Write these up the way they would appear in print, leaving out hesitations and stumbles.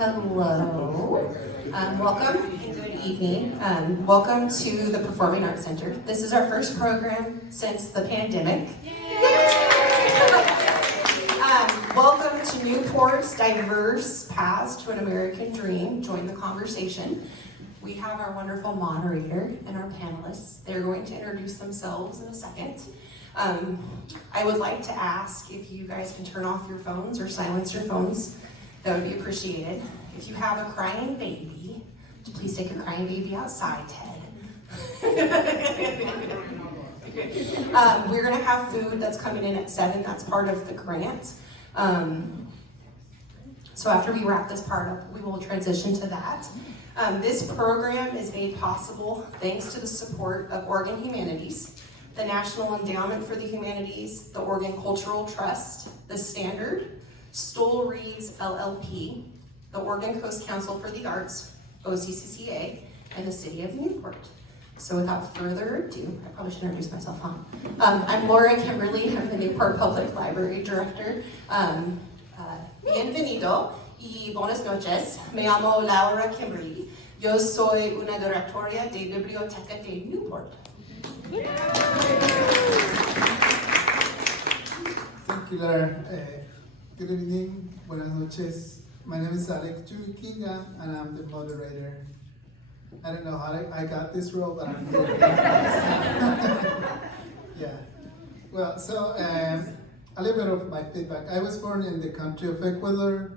Hello. Welcome and good evening. Welcome to the Performing Arts Center. This is our first program since the pandemic. Welcome to Newport's diverse paths to an American dream. Join the conversation. We have our wonderful moderator and our panelists. They're going to introduce themselves in a second. I would like to ask if you guys can turn off your phones or silence your phones. That would be appreciated. If you have a crying baby, please take your crying baby outside, Ted. We're gonna have food that's coming in at 7. That's part of the grant. So after we wrap this part up, we will transition to that. This program is made possible thanks to the support of Oregon Humanities, the National Endowment for the Humanities, the Oregon Cultural Trust, the Standard, Stoll Reeves LLP, the Oregon Coast Council for the Arts, OCCCA, and the City of Newport. So without further ado, I probably should introduce myself, huh? I'm Laura Kimberly. I'm the Newport Public Library Director. Bienvenido y buenas noches. Me llamo Laura Kimberly. Yo soy una directora de Biblioteca de Newport. Thank you, Laura. Good evening, buenas noches. My name is Alex Jumikinga, and I'm the moderator. I don't know how I got this role, but I'm here. Yeah. Well, so a little bit of my feedback. I was born in the country of Ecuador,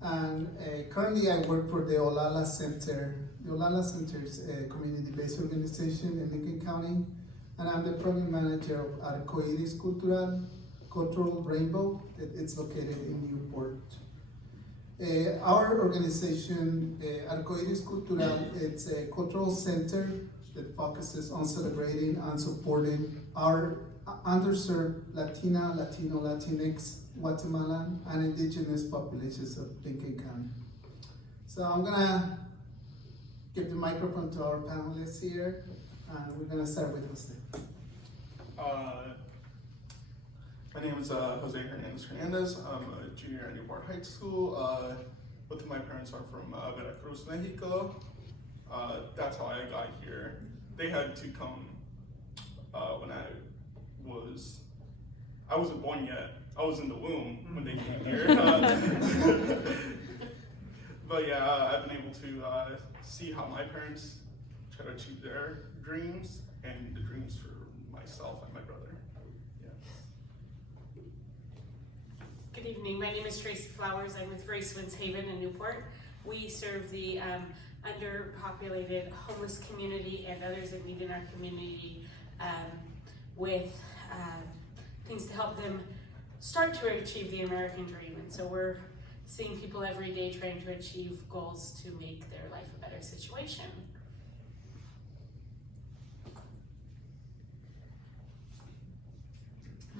and currently I work for the Olala Center. The Olala Center is a community-based organization in Lincoln County, and I'm the program manager of Arcoiris Cultural Rainbow. It's located in Newport. Our organization, Arcoiris Cultural, it's a cultural center that focuses on celebrating and supporting our underserved Latino, Latinx, Guatemalan, and indigenous populations of Lincoln County. So I'm gonna give the microphone to our panelists here, and we're gonna start with Jose. My name is Jose Hernandez. I'm a junior at Newport High School. Both of my parents are from Veracruz, Mexico. That's how I got here. They had to come when I wasn't born yet. I was in the womb when they came here. But yeah, I've been able to see how my parents try to achieve their dreams and the dreams for myself and my brother. Good evening, my name is Tracy Flowers. I'm with Grace Winds Haven in Newport. We serve the underpopulated homeless community and others in need in our community with things to help them start to achieve the American dream. And so we're seeing people every day trying to achieve goals to make their life a better situation.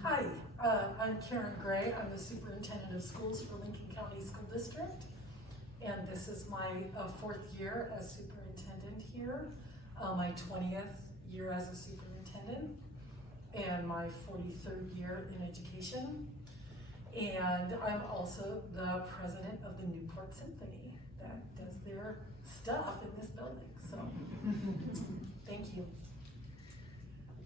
Hi, I'm Karen Gray. I'm the Superintendent of Schools for Lincoln County School District, and this is my 4th year as superintendent here, my 20th year as a superintendent, and my 43rd year in education. And I'm also the president of the Newport Symphony that does their stuff in this building, so thank you.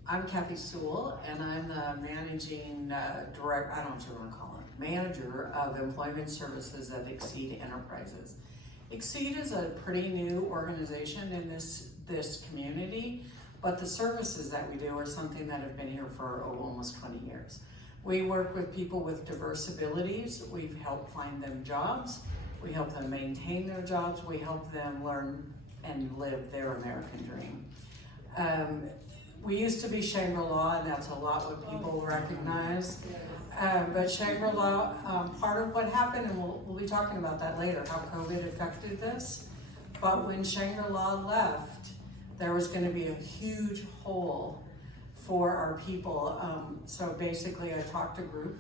I'm Kathy Sewell, and I'm the managing director, I don't know what you want to call it, manager of employment services at Exceed Enterprises. Exceed is a pretty new organization in this community, but the services that we do are something that have been here for almost 20 years. We work with people with diverse abilities. We've helped find them jobs. We help them maintain their jobs. We help them learn and live their American dream. We used to be Shangri-La, and that's a lot what people recognize. But Shangri-La, part of what happened, and we'll be talking about that later, how COVID affected this. But when Shangri-La left, there was going to be a huge hole for our people. So basically I talked a group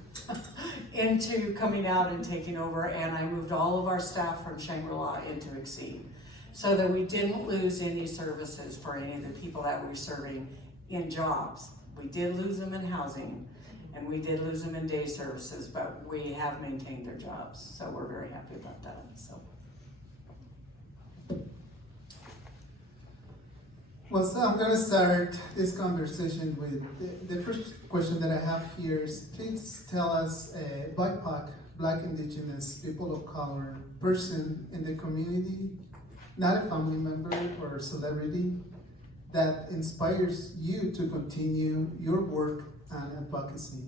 into coming out and taking over, and I moved all of our staff from Shangri-La into Exceed, so that we didn't lose any services for any of the people that we were serving in jobs. We did lose them in housing, and we did lose them in day services, but we have maintained their jobs, so we're very happy about that. So Well, so I'm going to start this conversation with the first question that I have here is, please tell us a BIPOC, Black, Indigenous, people of color, person in the community, not a family member or celebrity, that inspires you to continue your work and advocacy.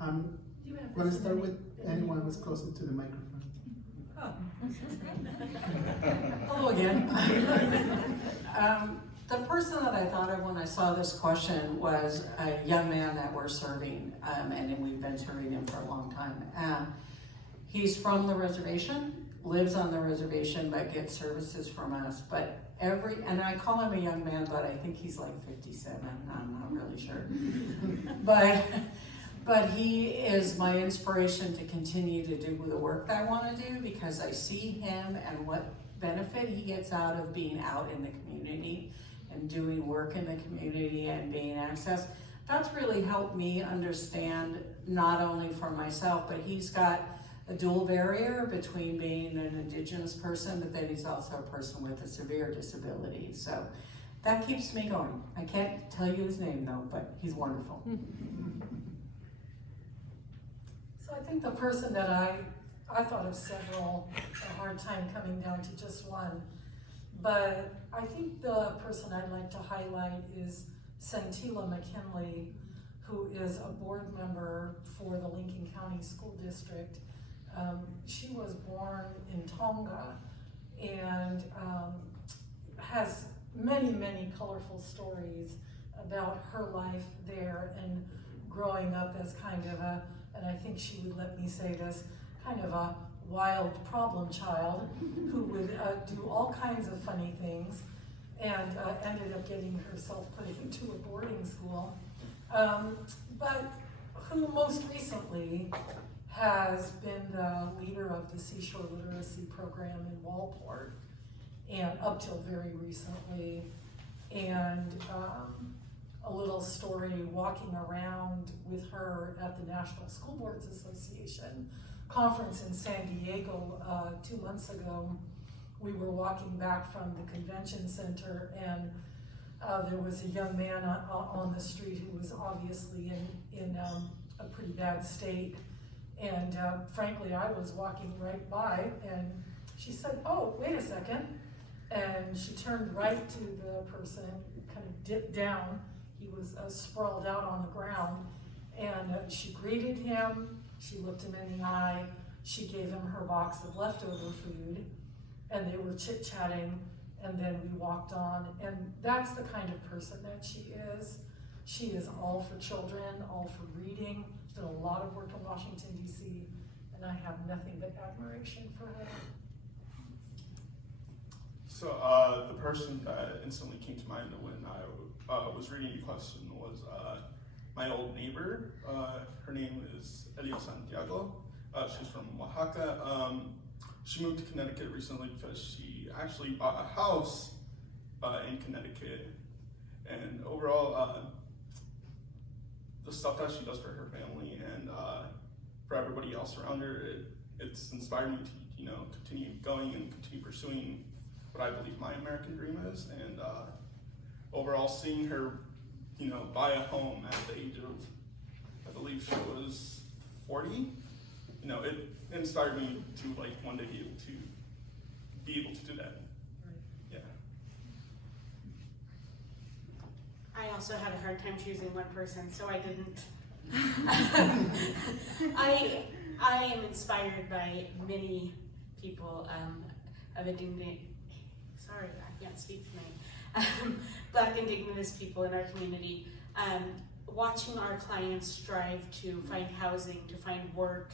I'm going to start with anyone who's closer to the microphone. Hello again. The person that I thought of when I saw this question was a young man that we're serving, and we've been serving him for a long time. He's from the reservation, lives on the reservation, but gets services from us. And I call him a young man, but I think he's like 57. I'm not really sure. But he is my inspiration to continue to do the work that I want to do, because I see him and what benefit he gets out of being out in the community and doing work in the community and being accessed. That's really helped me understand, not only for myself, but he's got a dual barrier between being an Indigenous person, but then he's also a person with a severe disability. So that keeps me going. I can't tell you his name though, but he's wonderful. So I think the person that I thought of several, a hard time coming down to just one, but I think the person I'd like to highlight is Santila McKinley, who is a board member for the Lincoln County School District. She was born in Tonga and has many, many colorful stories about her life there and growing up as kind of a, and I think she would let me say this, kind of a wild problem child who would do all kinds of funny things and ended up getting herself put into a boarding school, but who most recently has been the leader of the Seashore Literacy Program in Walport, and up till very recently. And a little story, walking around with her at the National School Boards Association conference in San Diego 2 months ago. We were walking back from the convention center, and there was a young man on the street who was obviously in a pretty bad state. And frankly, I was walking right by, and she said, "Oh, wait a second." And she turned right to the person, kind of dipped down. He was sprawled out on the ground, and she greeted him. She looked him in the eye. She gave him her box of leftover food, and they were chit-chatting, and then we walked on. And that's the kind of person that she is. She is all for children, all for reading. She's done a lot of work in Washington, D.C., and I have nothing but admiration for her. So the person that instantly came to mind when I was reading your question was my old neighbor. Her name is Elio Santiago. She's from Oaxaca. She moved to Connecticut recently because she actually bought a house in Connecticut. And overall, the stuff that she does for her family and for everybody else around her, it's inspired me to continue going and continue pursuing what I believe my American dream is. And overall, seeing her buy a home at the age of, I believe she was 40, it inspired me to one day be able to do that. Yeah. I also had a hard time choosing one person, so I didn't. I am inspired by many people of sorry, I can't speak tonight. Black Indigenous people in our community. Watching our clients strive to find housing, to find work,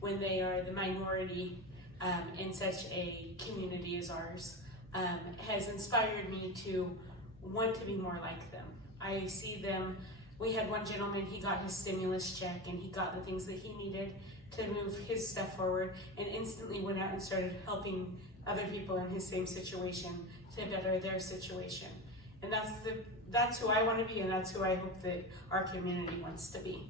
when they are the minority in such a community as ours, has inspired me to want to be more like them. I see them. We had one gentleman, he got his stimulus check and he got the things that he needed to move his stuff forward, and instantly went out and started helping other people in his same situation to better their situation. And that's who I want to be, and that's who I hope that our community wants to be.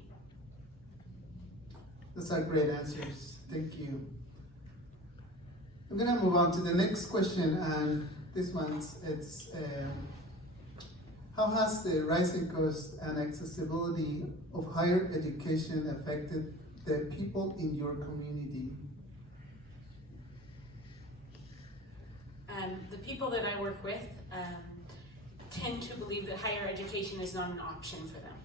Those are great answers. Thank you. I'm gonna move on to the next question, and this one's, it's, how has the rising cost and accessibility of higher education affected the people in your community? The people that I work with tend to believe that higher education is not an option for them.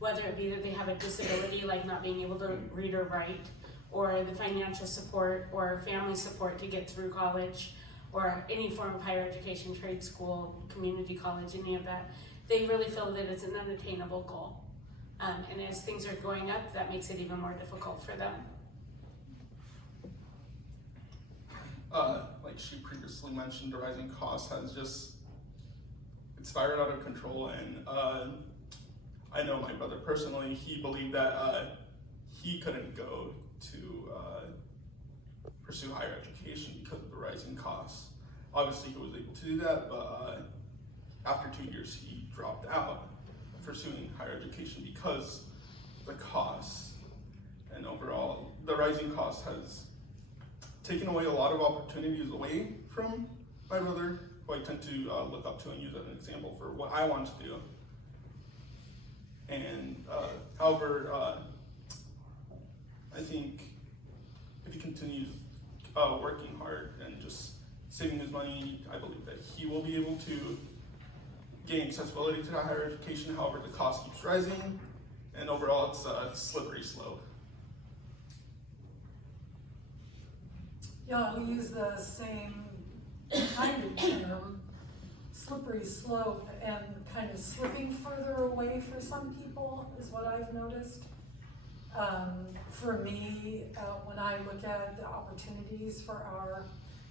Whether it be that they have a disability like not being able to read or write, or the financial support or family support to get through college, or any form of higher education, trade school, community college, any of that, they really feel that it's an unattainable goal. And as things are going up, that makes it even more difficult for them. Like she previously mentioned, the rising cost has just, it's spiraled out of control, and I know my brother personally, he believed that he couldn't go to pursue higher education because of the rising costs. Obviously he was able to do that, but after 2 years he dropped out of pursuing higher education because the costs, and overall the rising cost has taken away a lot of opportunities away from my brother, who I tend to look up to and use as an example for what I want to do. And however, I think if he continues working hard and just saving his money, I believe that he will be able to gain accessibility to higher education. However, the cost keeps rising, and overall it's a slippery slope. Yeah, we use the same kind of term, slippery slope, and kind of slipping further away for some people is what I've noticed. For me, when I look at the opportunities for our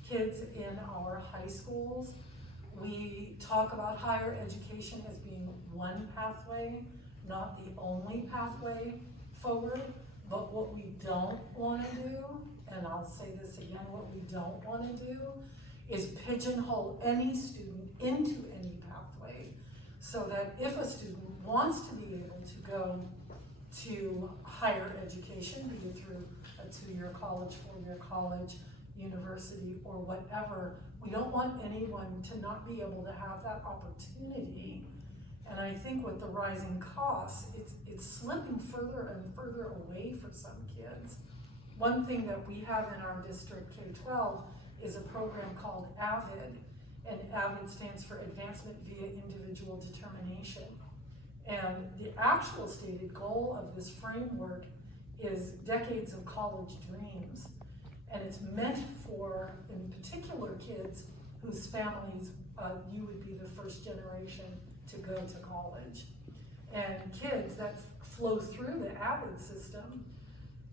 kids in our high schools, we talk about higher education as being one pathway, not the only pathway forward. But what we don't want to do, and I'll say this again, what we don't want to do is pigeonhole any student into any pathway, so that if a student wants to be able to go to higher education, be it through a 2-year college, 4-year college, university, or whatever, we don't want anyone to not be able to have that opportunity. And I think with the rising costs, it's slipping further and further away for some kids. One thing that we have in our district K-12 is a program called AVID, and AVID stands for Advancement Via Individual Determination. And the actual stated goal of this framework is decades of college dreams. And it's meant for, in particular, kids whose families, you would be the first generation to go to college. And kids that flow through the AVID system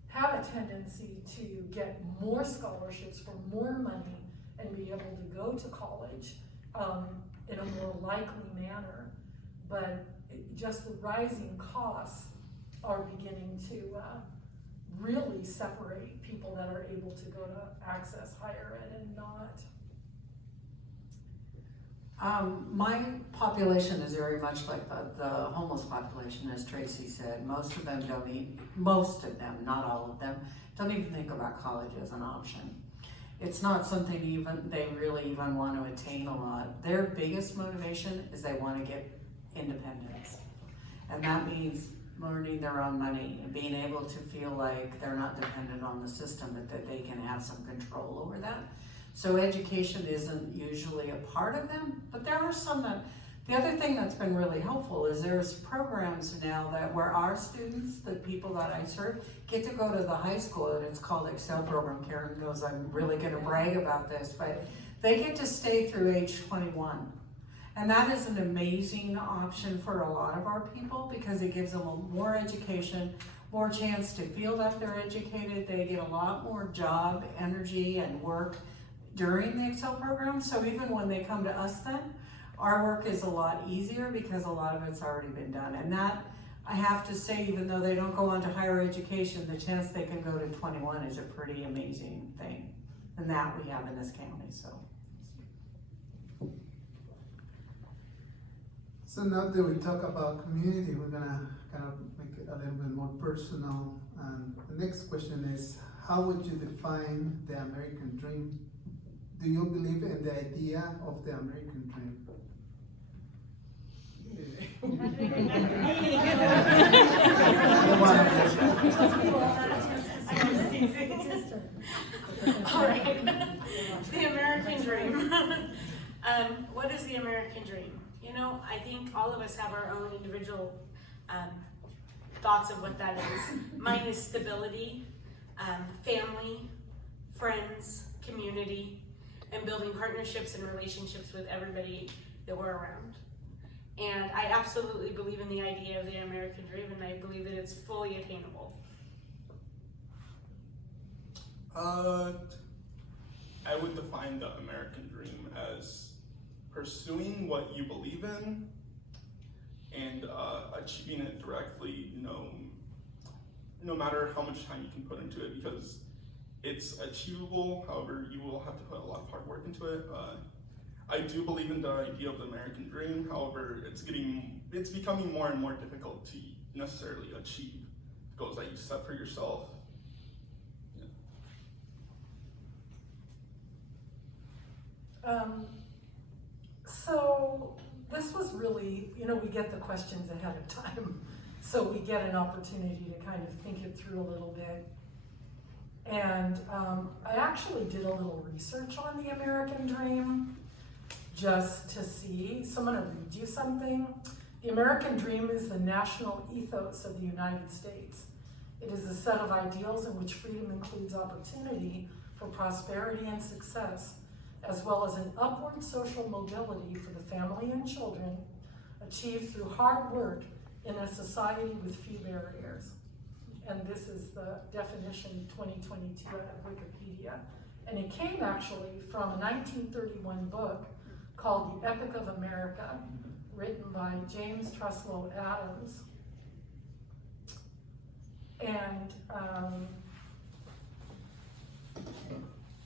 have a tendency to get more scholarships for more money and be able to go to college in a more likely manner. But just the rising costs are beginning to really separate people that are able to go to access higher ed and not. My population is very much like the homeless population, as Tracy said. Most of them, not all of them, don't even think about college as an option. It's not something they really even want to attain a lot. Their biggest motivation is they want to get independence. And that means earning their own money and being able to feel like they're not dependent on the system, but that they can have some control over that. So education isn't usually a part of them, but there are some that, the other thing that's been really helpful is there's programs now that where our students, the people that I serve, get to go to the high school, and it's called Excel program. Karen knows I'm really gonna brag about this, but they get to stay through age 21. And that is an amazing option for a lot of our people because it gives them more education, more chance to feel that they're educated. They get a lot more job, energy, and work during the Excel program. So even when they come to us then, our work is a lot easier because a lot of it's already been done. And that, I have to say, even though they don't go on to higher education, the chance they can go to 21 is a pretty amazing thing. And that we have in this county, so. So now that we talk about community, we're gonna kind of make it a little bit more personal. And the next question is, how would you define the American dream? do you believe in the idea of the American dream? All right. The American dream. What is the American dream? You know, I think all of us have our own individual thoughts of what that is. Mine is stability, family, friends, community, and building partnerships and relationships with everybody that we're around. And I absolutely believe in the idea of the American dream, and I believe that it's fully attainable. I would define the American dream as pursuing what you believe in and achieving it directly, no matter how much time you can put into it, because it's achievable. However, you will have to put a lot of hard work into it. I do believe in the idea of the American dream. However, it's becoming more and more difficult to necessarily achieve the goals that you set for yourself. So this was really, we get the questions ahead of time, so we get an opportunity to kind of think it through a little bit. And I actually did a little research on the American dream just to see. So I'm going to read you something. The American dream is the national ethos of the United States. It is a set of ideals in which freedom includes opportunity for prosperity and success, as well as an upward social mobility for the family and children, achieved through hard work in a society with few barriers. And this is the definition 2022 out of Wikipedia. And it came actually from a 1931 book called The Epic of America, written by James Truslow Adams. And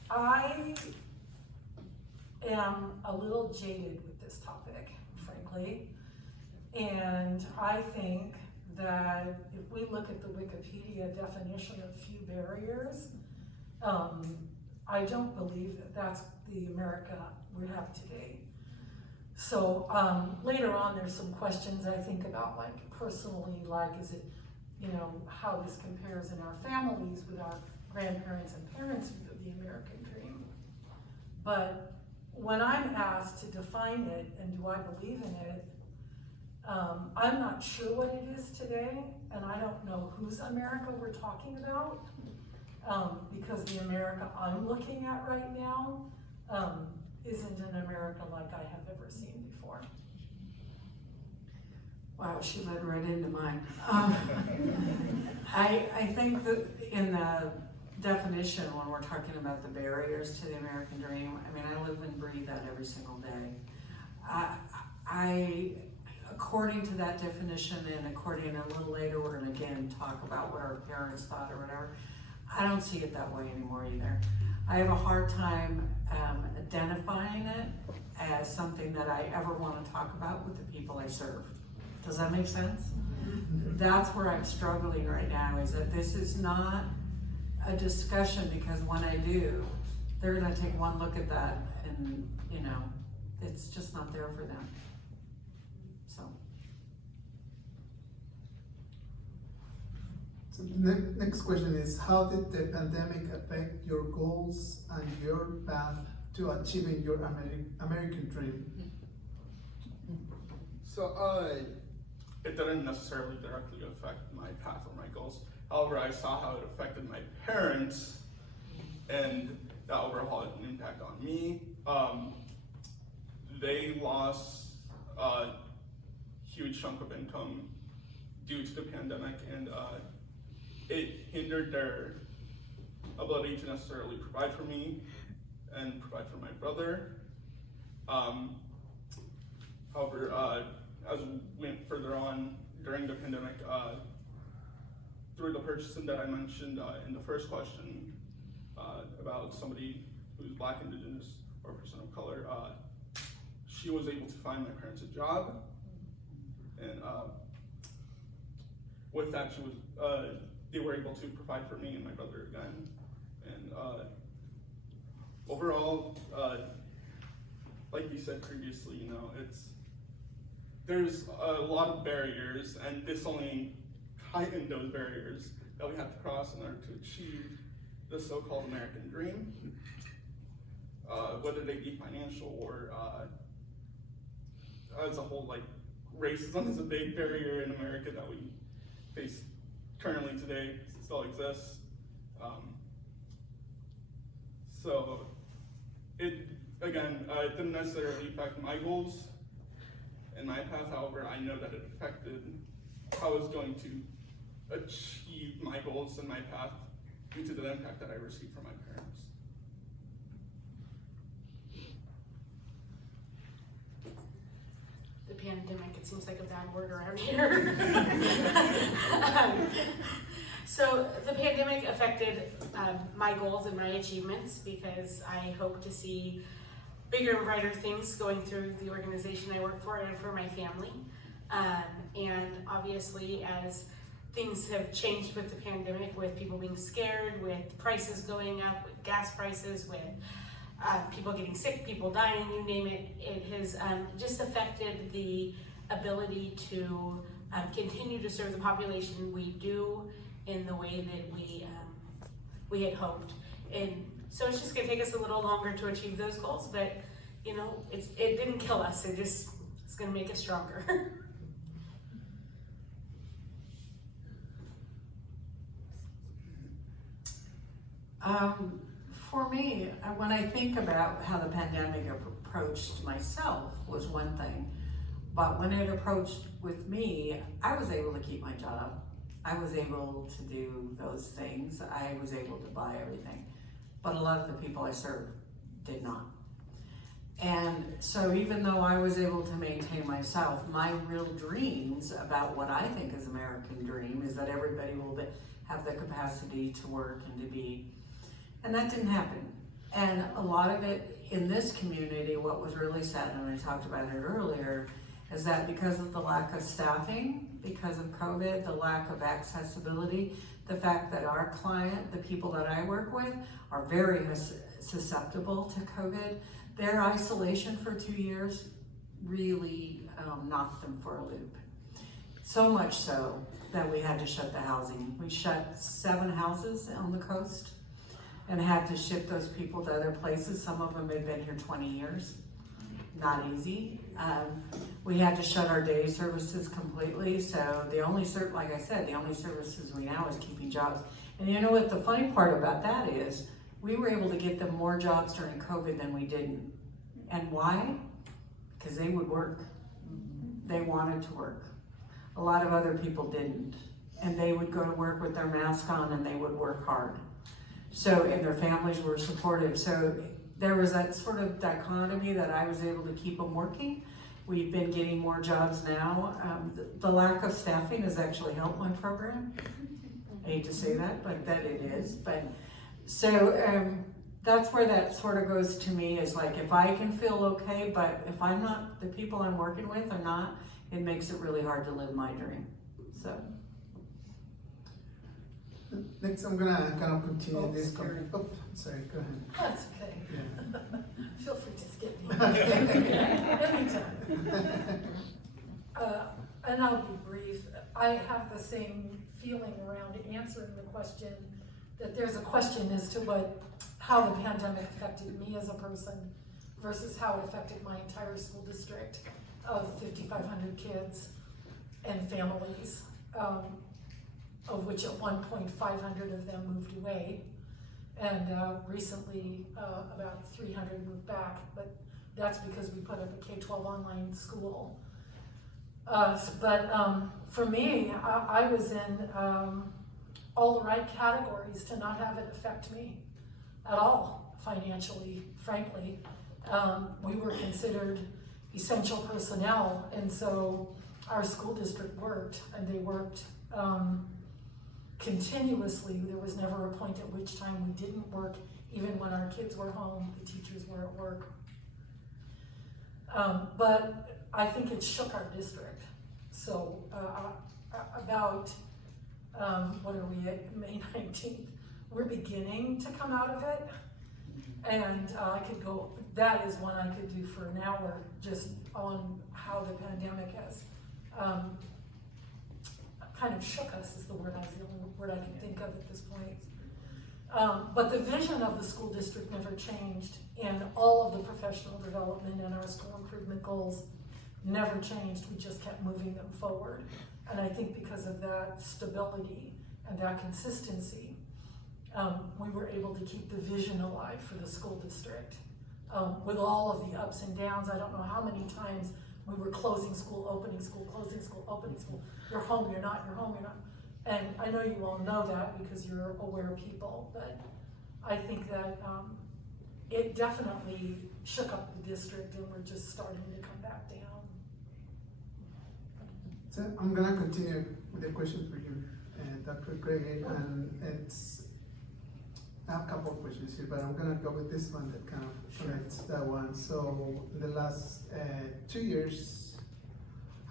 I am a little jaded with this topic, frankly. And I think that if we look at the Wikipedia definition of few barriers, I don't believe that that's the America we have today. So later on, there's some questions I think about, like personally, like is it, how this compares in our families with our grandparents and parents' view of the American dream. But when I'm asked to define it and do I believe in it, I'm not sure what it is today, and I don't know whose America we're talking about, because the America I'm looking at right now isn't an America like I have ever seen before. Wow, she led right into mine. I think that in the definition, when we're talking about the barriers to the American dream, I live and breathe that every single day. According to that definition, and according a little later, we're gonna again talk about what our parents thought or whatever, I don't see it that way anymore either. I have a hard time identifying it as something that I ever wanna talk about with the people I serve. Does that make sense? That's where I'm struggling right now, is that this is not a discussion, because when I do, they're gonna take one look at that and, it's just not there for them. So the next question is, how did the pandemic affect your goals and your path to achieving your American dream? So it didn't necessarily directly affect my path or my goals. However, I saw how it affected my parents, and that overall had an impact on me. They lost a huge chunk of income due to the pandemic, and it hindered their ability to necessarily provide for me and provide for my brother. However, as we went further on during the pandemic, through the purchasing that I mentioned in the first question about somebody who's Black, Indigenous, or person of color, she was able to find my parents a job, and with that, they were able to provide for me and my brother again. And overall, like you said previously, you know, there's a lot of barriers, and this only heightened those barriers that we have to cross in order to achieve the so-called American dream, whether they be financial or as a whole. Like, racism is a big barrier in America that we face currently today. It still exists. So it didn't necessarily affect my goals and my path. However, I know that it affected how I was going to achieve my goals and my path due to the impact that I received from my parents. The pandemic, it seems like a bad word around here. So the pandemic affected my goals and my achievements, because I hope to see bigger and brighter things going through the organization I work for and for my family. And obviously, as things have changed with the pandemic, with people being scared, with prices going up, with gas prices, with people getting sick, people dying, you name it, it has just affected the ability to continue to serve the population we do in the way that we had hoped. And so it's just gonna take us a little longer to achieve those goals, but you know, it didn't kill us, it's gonna make us stronger. For me, when I think about how the pandemic approached myself was one thing, but when it approached with me, I was able to keep my job. I was able to do those things. I was able to buy everything, but a lot of the people I served did not. And so even though I was able to maintain myself, my real dreams about what I think is American dream is that everybody will have the capacity to work and to be. And that didn't happen. And a lot of it in this community, what was really sad, and I talked about it earlier, is that because of the lack of staffing, because of COVID, the lack of accessibility, the fact that our client, the people that I work with, are very susceptible to COVID, their isolation for 2 years really knocked them for a loop. So much so that we had to shut the housing. We shut 7 houses on the coast and had to ship those people to other places. Some of them had been here 20 years. Not easy. We had to shut our day services completely. So the only like I said, the only services we now is keeping jobs. And you know what the funny part about that is? We were able to get them more jobs during COVID than we didn't. And why? Because they would work. They wanted to work. A lot of other people didn't. And they would go to work with their mask on and they would work hard. So, and their families were supportive. So there was that sort of dichotomy that I was able to keep them working. We've been getting more jobs now. The lack of staffing has actually helped my program. I hate to say that, but that it is. But so that's where that sort of goes to me, is like, if I can feel okay, but if I'm not, the people I'm working with are not, it makes it really hard to live my dream. So. Next, I'm gonna kind of continue Oh, this. sorry. Oh, sorry, go ahead. That's okay. Yeah. Feel free to skip me. Anytime. And I'll be brief. I have the same feeling around answering the question, that there's a question as to how the pandemic affected me as a person versus how it affected my entire school district of 5,500 kids and families, of which at one point 500 of them moved away. And recently about 300 moved back, but that's because we put up a K-12 online school. For me, I was in all the right categories to not have it affect me at all financially, frankly. We were considered essential personnel, and so our school district worked, and they worked continuously. There was never a point at which time we didn't work. Even when our kids were home, the teachers were at work. But I think it shook our district. So about, what are we at, May 19th? We're beginning to come out of it. And I could go, that is one I could do for an hour just on how the pandemic has kind of shook us is the word, the only word I can think of at this point. But the vision of the school district never changed, and all of the professional development and our school improvement goals never changed. We just kept moving them forward. And I think because of that stability and that consistency, we were able to keep the vision alive for the school district. With all of the ups and downs, I don't know how many times we were closing school, opening school, closing school, opening school. You're home, you're not, you're home, you're not. And I know you all know that because you're aware people, but I think that it definitely shook up the district and we're just starting to come back down. So I'm gonna continue with the question for you, Dr. Gray, and I have a couple of questions here, but I'm gonna go with this one that kind of connects that one. So in the last 2 years,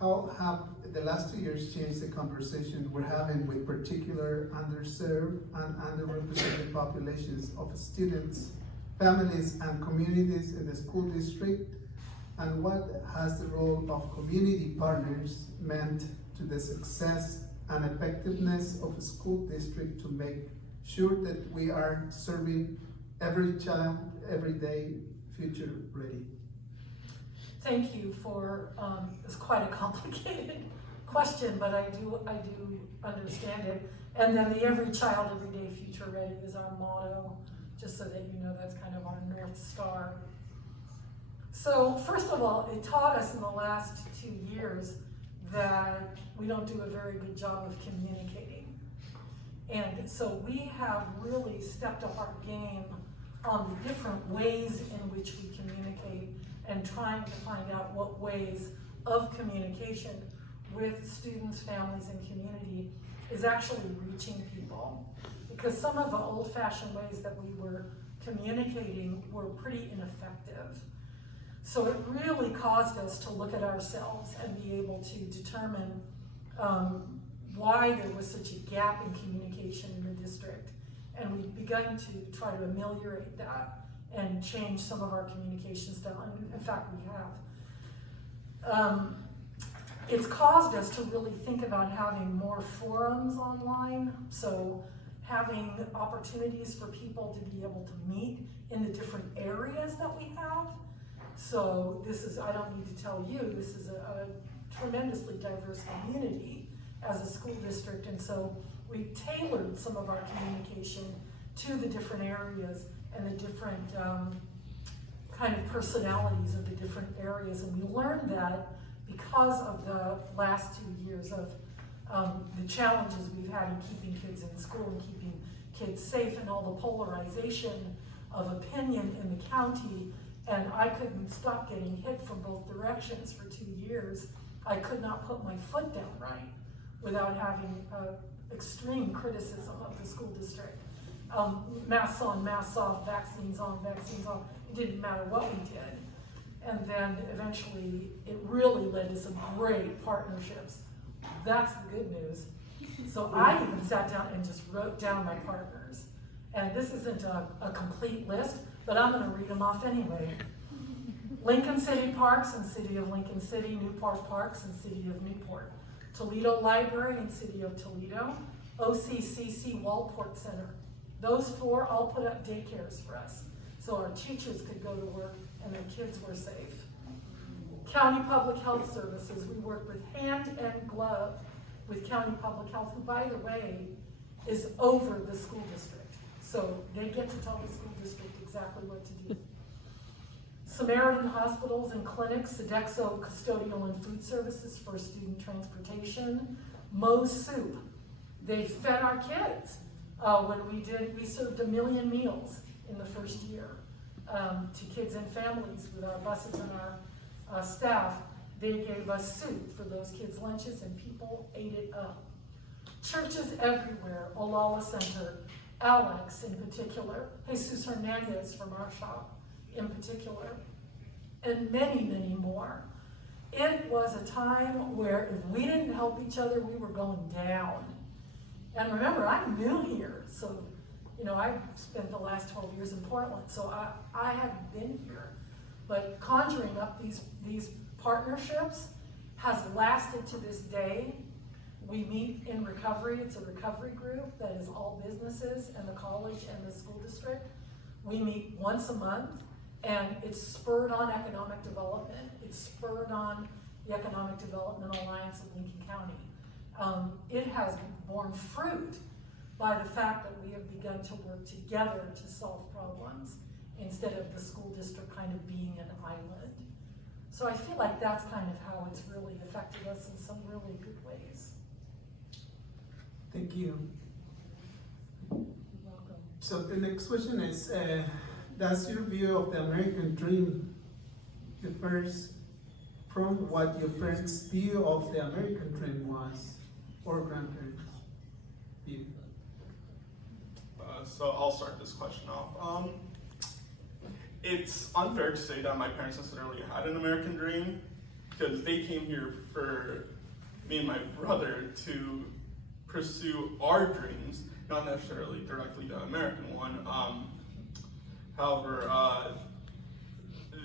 how have the last 2 years changed the conversation we're having with particular underserved and underrepresented populations of students, families, and communities in the school district? And what has the role of community partners meant to the success and effectiveness of a school district to make sure that we are serving every child, every day, future ready? Thank you for, it's quite a complicated question, but I do understand it. And then the every child, every day, future ready is our motto, just so that you know that's kind of our North Star. So first of all, it taught us in the last 2 years that we don't do a very good job of communicating. And so we have really stepped up our game on the different ways in which we communicate and trying to find out what ways of communication with students, families, and community is actually reaching people. Because some of the old-fashioned ways that we were communicating were pretty ineffective. So it really caused us to look at ourselves and be able to determine why there was such a gap in communication in the district. And we've begun to try to ameliorate that and change some of our communication style. And in fact, we have. It's caused us to really think about having more forums online. So having opportunities for people to be able to meet in the different areas that we have. So this is, I don't need to tell you, this is a tremendously diverse community as a school district. And so we tailored some of our communication to the different areas and the different kind of personalities of the different areas. And we learned that because of the last 2 years of the challenges we've had in keeping kids in school and keeping kids safe and all the polarization of opinion in the county. And I couldn't stop getting hit from both directions for 2 years. I could not put my foot down right without having extreme criticism of the school district. Masks on, masks off, vaccines on, vaccines off. It didn't matter what we did. And then eventually it really led to some great partnerships. That's the good news. So I even sat down and just wrote down my partners. And this isn't a complete list, but I'm gonna read them off anyway. Lincoln City Parks and City of Lincoln City, Newport Parks and City of Newport, Toledo Library and City of Toledo, OCCC Walport Center. Those 4 all put up daycares for us, so our teachers could go to work and their kids were safe. County Public Health Services, we work with hand and glove with County Public Health, who by the way, is over the school district. So they get to tell the school district exactly what to do. Samaritan Hospitals and Clinics, Sodexo Custodial and Food Services for student transportation, Moe's Soup. They fed our kids. We served 1 million meals in the first year to kids and families with our buses and our staff. They gave us soup for those kids' lunches and people ate it up. Churches everywhere, Olala Center, Alex in particular, Jesus Hernandez from our shop in particular, and many, many more. It was a time where if we didn't help each other, we were going down. And remember, I'm new here, so You know, I spent the last 12 years in Portland, so I haven't been here. But conjuring up these partnerships has lasted to this day. We meet in recovery. It's a recovery group that is all businesses and the college and the school district. We meet once a month, and it's spurred on economic development. It's spurred on the Economic Development Alliance of Lincoln County. It has borne fruit by the fact that we have begun to work together to solve problems instead of the school district kind of being an island. So I feel like that's kind of how it's really affected us in some really good ways. Thank you. You're welcome. So the next question is, that's your view of the American dream differs from what your parents' view of the American dream was, or grandparents' view? So I'll start this question off. It's unfair to say that my parents necessarily had an American dream, because they came here for me and my brother to pursue our dreams, not necessarily directly the American one. However,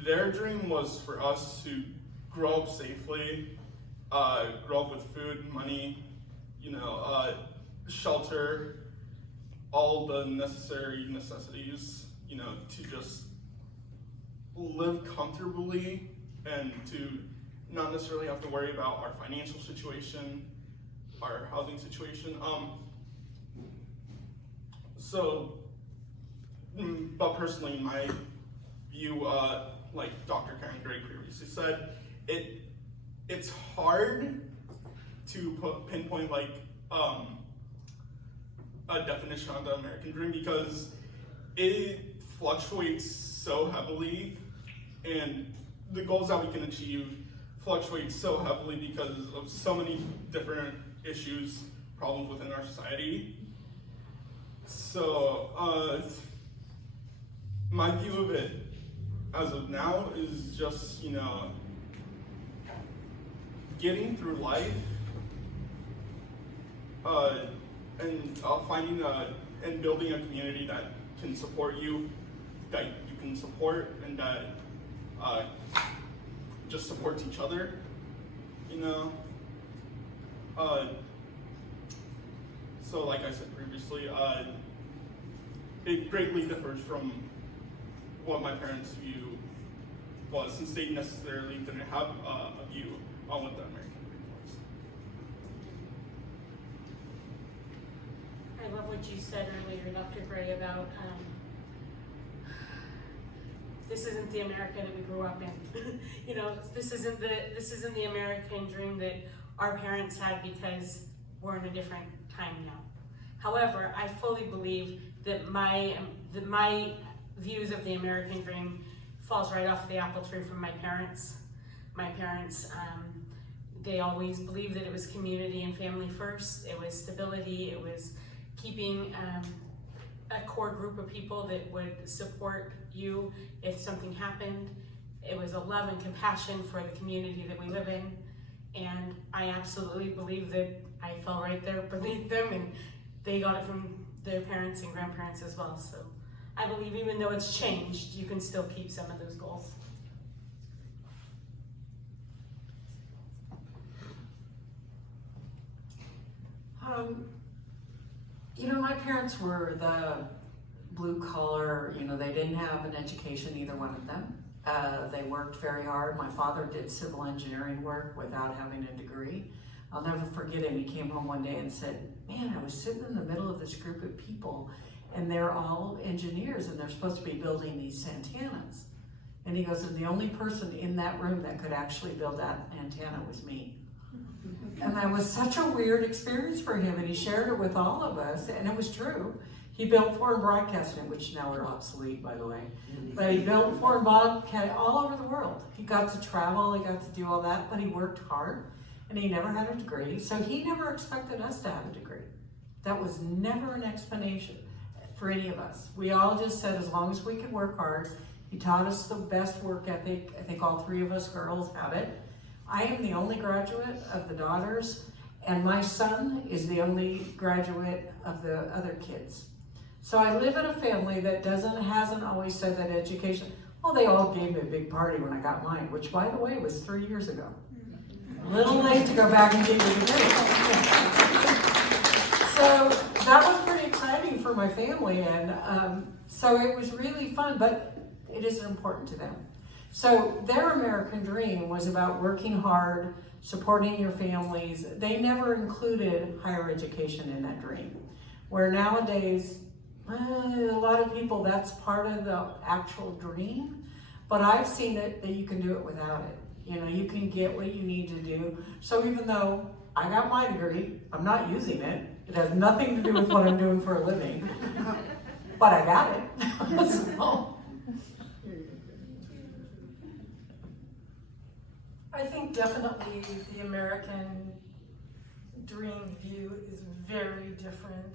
their dream was for us to grow up safely, grow up with food, money, shelter, all the necessary necessities, to just live comfortably and to not necessarily have to worry about our financial situation, our housing situation. But personally, in my view, like Dr. Karen Gray previously said, it's hard to pinpoint like a definition of the American dream, because it fluctuates so heavily, and the goals that we can achieve fluctuate so heavily because of so many different issues, problems within our society. So my view of it as of now is just, getting through life, and finding and building a community that can support you, that you can support, and that just supports each other, So like I said previously, it greatly differs from what my parents' view was, since they necessarily didn't have a view on what the American dream was. I love what you said earlier, Dr. Gray, about this isn't the America that we grew up in. This isn't the American dream that our parents had, because we're in a different time now. However, I fully believe that my views of the American dream falls right off the apple tree from my parents. My parents, they always believed that it was community and family first. It was stability. It was keeping a core group of people that would support you if something happened. It was a love and compassion for the community that we live in. And I absolutely believe that I fell right there beneath them, and they got it from their parents and grandparents as well. So I believe even though it's changed, you can still keep some of those goals. My parents were the blue collar, they didn't have an education, either one of them. They worked very hard. My father did civil engineering work without having a degree. I'll never forget him. He came home one day and said, "Man, I was sitting in the middle of this group of people, and they're all engineers, and they're supposed to be building these antennas." And he goes, "And the only person in that room that could actually build that antenna was me." And that was such a weird experience for him, and he shared it with all of us, and it was true. He built foreign broadcasting, which now are obsolete, by the way. But he built foreign broadcasting all over the world. He got to travel, he got to do all that, but he worked hard, and he never had a degree, so he never expected us to have a degree. That was never an explanation for any of us. We all just said as long as we could work hard. He taught us the best work ethic. I think all three of us girls had it. I am the only graduate of the daughters, and my son is the only graduate of the other kids. So I live in a family that hasn't always said that education, well, they all gave me a big party when I got mine, which by the way, was 3 years ago. A little late to go back and get your degree. So that was pretty exciting for my family, and so it was really fun, but it isn't important to them. So their American dream was about working hard, supporting your families. They never included higher education in that dream. Where nowadays, a lot of people, that's part of the actual dream. But I've seen it that you can do it without it. You know, you can get what you need to do. So even though I got my degree, I'm not using it. It has nothing to do with what I'm doing for a living. But I got it. So, I think definitely the American dream view is very different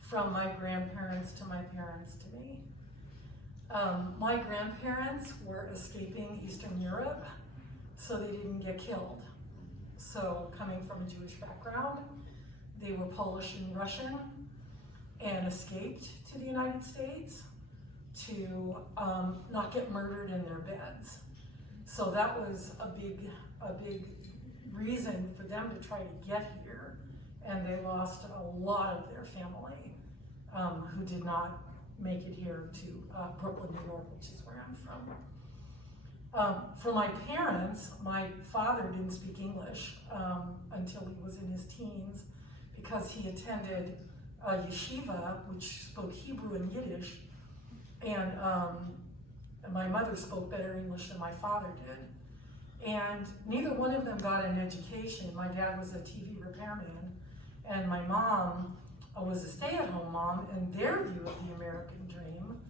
from my grandparents to my parents to me. My grandparents were escaping Eastern Europe so they didn't get killed. So coming from a Jewish background, they were Polish and Russian and escaped to the United States to not get murdered in their beds. So that was a big reason for them to try to get here, and they lost a lot of their family who did not make it here to Brooklyn, New York, which is where I'm from. For my parents, my father didn't speak English until he was in his teens because he attended a yeshiva, which spoke Hebrew and Yiddish, and my mother spoke better English than my father did. And neither one of them got an education. My dad was a TV repairman, and my mom was a stay-at-home mom, and their view of the American dream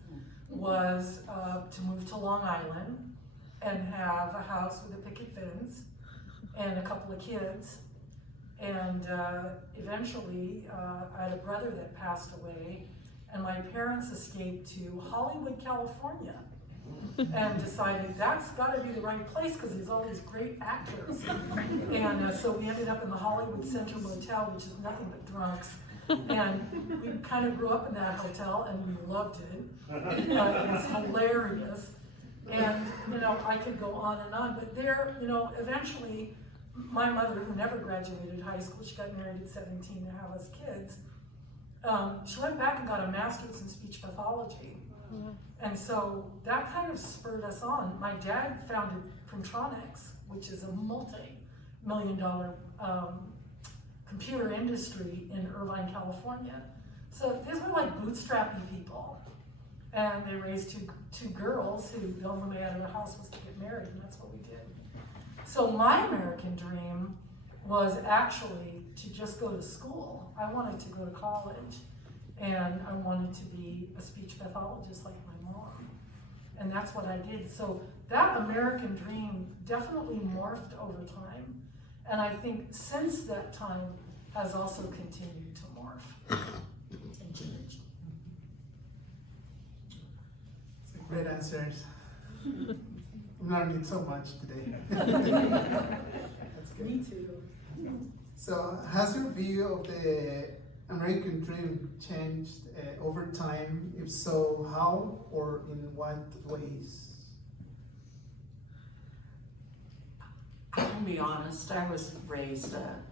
was to move to Long Island and have a house with a picket fence and a couple of kids. And eventually, I had a brother that passed away, and my parents escaped to Hollywood, California, and decided that's got to be the right place because there's all these great actors. And so we ended up in the Hollywood Center Motel, which is nothing but drunks. And we kind of grew up in that hotel, and we loved it. It was hilarious. And, you know, I could go on and on. But there, you know, eventually, my mother, who never graduated high school, she got married at 17 to have us kids, she went back and got a master's in speech pathology. And so that kind of spurred us on. My dad founded Printronix, which is a multi-million-dollar computer industry in Irvine, California. So these were like bootstrappy people. And they raised two girls who the only way out of the house was to get married, and that's what we did. So my American dream was actually to just go to school. I wanted to go to college, and I wanted to be a speech pathologist like my mom. And that's what I did. So that American dream definitely morphed over time. And I think since that time has also continued to morph and change. Great answers. I'm learning so much today. That's good. Me too. So, has your view of the American dream changed over time? If so, how or in what ways? I can be honest, I was raised a